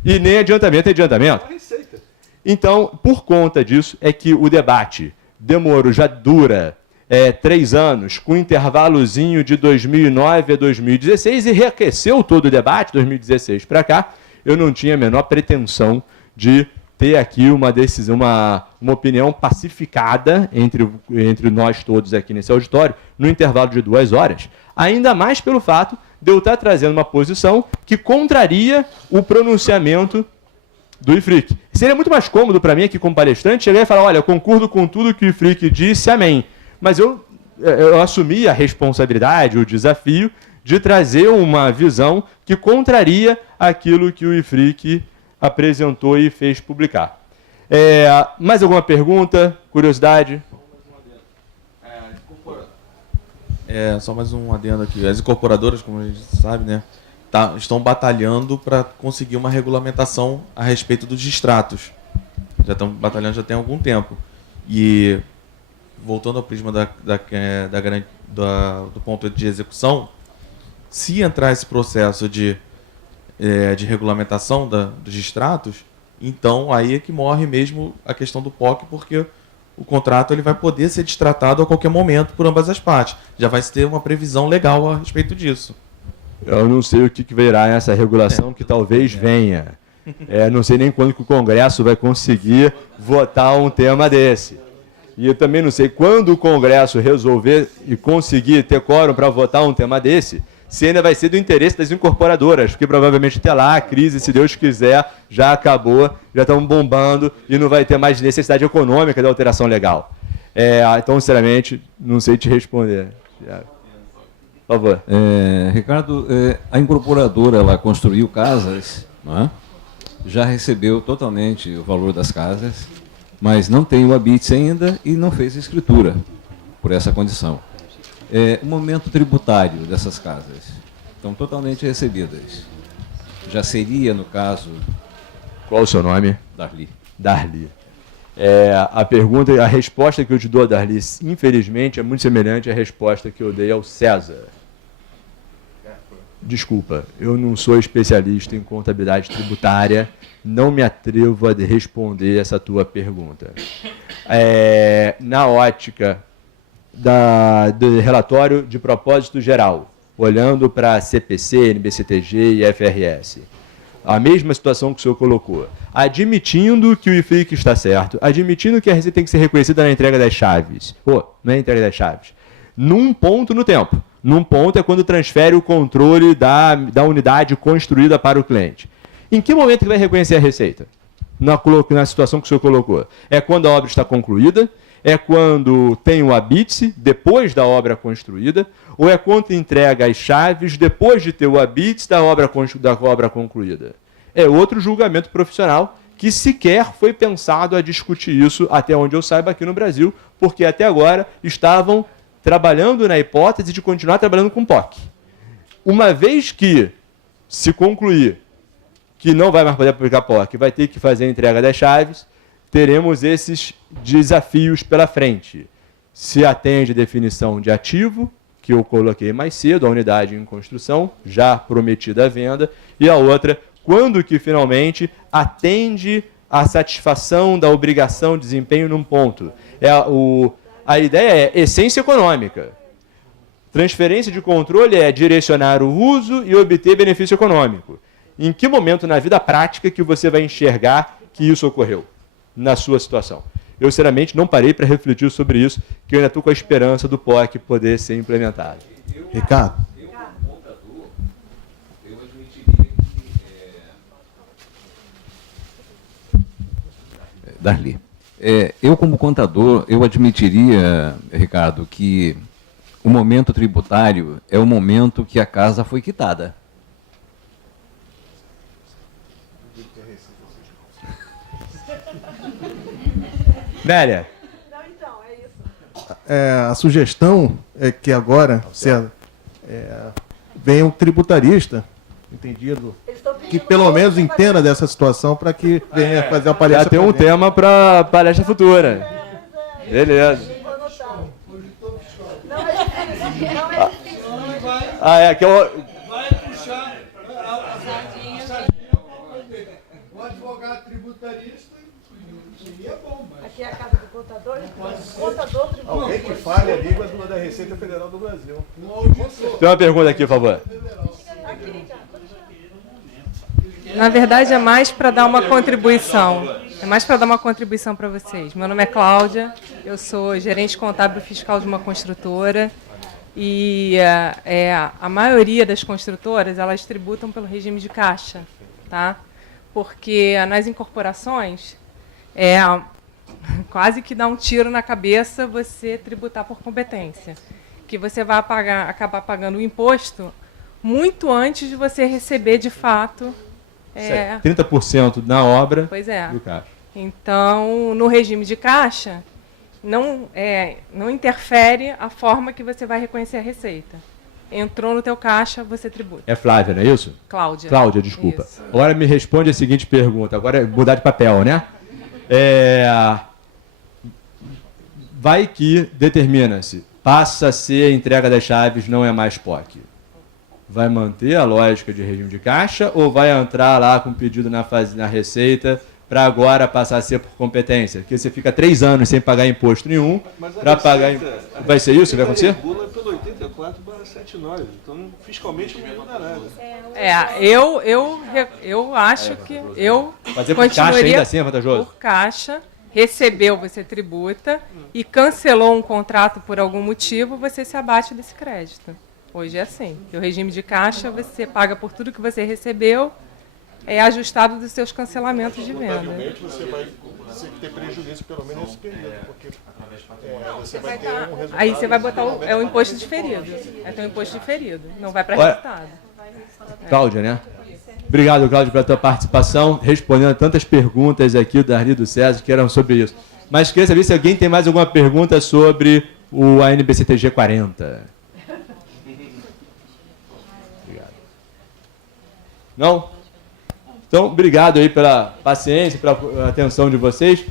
E nem adiantamento é adiantamento. Então, por conta disso, é que o debate demorou, já dura 3 anos, com intervalozinho de 2009 a 2016, e reaqueceu todo o debate, 2016 para cá. Eu não tinha a menor pretensão de ter aqui uma decisão, uma opinião pacificada entre nós todos aqui nesse auditório, no intervalo de 2 horas, ainda mais pelo fato de eu estar trazendo uma posição que contraria o pronunciamento do IFRIC. Seria muito mais cômodo para mim aqui como palestrante chegar e falar, olha, eu concordo com tudo que o IFRIC disse, amém. Mas eu assumi a responsabilidade, o desafio de trazer uma visão que contraria aquilo que o IFRIC apresentou e fez publicar. Mais alguma pergunta? Curiosidade? Só mais um adendo aqui. As incorporadoras, como a gente sabe, né, estão batalhando para conseguir uma regulamentação a respeito dos distratos. Já estão batalhando já tem algum tempo. E, voltando ao prisma do ponto de execução, se entrar esse processo de regulamentação dos distratos, então aí é que morre mesmo a questão do POC, porque o contrato ele vai poder ser distratado a qualquer momento por ambas as partes. Já vai ter uma previsão legal a respeito disso. Eu não sei o que virá nessa regulação, que talvez venha. Não sei nem quando que o Congresso vai conseguir votar um tema desse. E eu também não sei quando o Congresso resolver e conseguir ter quórum para votar um tema desse, se ainda vai ser do interesse das incorporadoras, porque provavelmente até lá a crise, se Deus quiser, já acabou, já estão bombando e não vai ter mais necessidade econômica da alteração legal. Então, sinceramente, não sei te responder. Por favor. Ricardo, a incorporadora ela construiu casas, não é? Já recebeu totalmente o valor das casas, mas não tem o habite ainda e não fez a escritura por essa condição. O momento tributário dessas casas estão totalmente recebidas. Já seria, no caso... Qual o seu nome? Darli. Darli. A pergunta, a resposta que eu te dou, Darli, infelizmente, é muito semelhante à resposta que eu dei ao César. Desculpa, eu não sou especialista em contabilidade tributária, não me atrevo a responder essa tua pergunta. Na ótica do relatório de propósito geral, olhando para CPC, NBCTG e FRS, a mesma situação que o senhor colocou, admitindo que o IFRIC está certo, admitindo que a receita tem que ser reconhecida na entrega das chaves, não é entrega das chaves, num ponto no tempo. Num ponto é quando transfere o controle da unidade construída para o cliente. Em que momento que vai reconhecer a receita? Na situação que o senhor colocou. É quando a obra está concluída? É quando tem o habite depois da obra construída? Ou é quando entrega as chaves depois de ter o habite da obra concluída? É outro julgamento profissional que sequer foi pensado a discutir isso, até onde eu saiba, aqui no Brasil, porque até agora estavam trabalhando na hipótese de continuar trabalhando com POC. Uma vez que se concluir que não vai mais poder aplicar POC, vai ter que fazer a entrega das chaves, teremos esses desafios pela frente. Se atende a definição de ativo, que eu coloquei mais cedo, a unidade em construção, já prometida à venda, e a outra, quando que finalmente atende a satisfação da obrigação de desempenho num ponto. A ideia é essência econômica. Transferência de controle é direcionar o uso e obter benefício econômico. Em que momento na vida prática que você vai enxergar que isso ocorreu na sua situação? Eu, sinceramente, não parei para refletir sobre isso, que eu ainda estou com a esperança do POC poder ser implementado. Ricardo. Darli. Eu, como contador, eu admitiria, Ricardo, que o momento tributário é o momento que a casa foi quitada. Nélia. A sugestão é que agora venha um tributarista, entendido, que pelo menos entenda dessa situação para que venha fazer uma palestra. Já tem um tema para palestra futura. Beleza. Que vai puxar a sardinha. O advogado tributarista seria bom, mas... Aqui é a casa do contador. Contador tributarista. Alguém que fale a língua da Receita Federal do Brasil. Tem uma pergunta aqui, por favor. Na verdade, é mais para dar uma contribuição. É mais para dar uma contribuição para vocês. Meu nome é Cláudia, eu sou gerente contábil fiscal de uma construtora e a maioria das construtoras, elas tributam pelo regime de caixa, tá? Porque nas incorporações, quase que dá um tiro na cabeça você tributar por competência, que você vai acabar pagando o imposto muito antes de você receber, de fato... 30% na obra do caixa. Então, no regime de caixa, não interfere a forma que você vai reconhecer a receita. Entrou no teu caixa, você tributa. É Flávia, não é isso? Cláudia. Cláudia, desculpa. Isso. Agora me responde a seguinte pergunta. Agora é mudar de papel, né? Vai que determina-se, passa a ser a entrega das chaves, não é mais POC. Vai manter a lógica de regime de caixa ou vai entrar lá com pedido na Receita para agora passar a ser por competência? Porque você fica 3 anos sem pagar imposto nenhum para pagar... Vai ser isso que vai acontecer? Regula pelo 84. 4/79, então fiscalmente não muda nada. Eu acho que eu Fazer por caixa ainda assim é vantajoso? Por caixa, recebeu, você tributa, e cancelou um contrato por algum motivo, você se abate desse crédito. Hoje é assim. O regime de caixa, você paga por tudo que você recebeu, é ajustado dos seus cancelamentos de venda. Contabilmente você vai ter prejuízo pelo menos nesse período, porque você vai ter um resultado. Aí você vai botar o imposto diferido. É teu imposto diferido, não vai para Olha, resultado. Cláudia, né? Obrigado, Cláudio, pela tua participação, respondendo tantas perguntas aqui do Darli e do César que eram sobre isso. Mas queria saber se alguém tem mais alguma pergunta sobre o ANBCTG 40. Obrigado. Não? Então, obrigado aí pela paciência, pela atenção de vocês.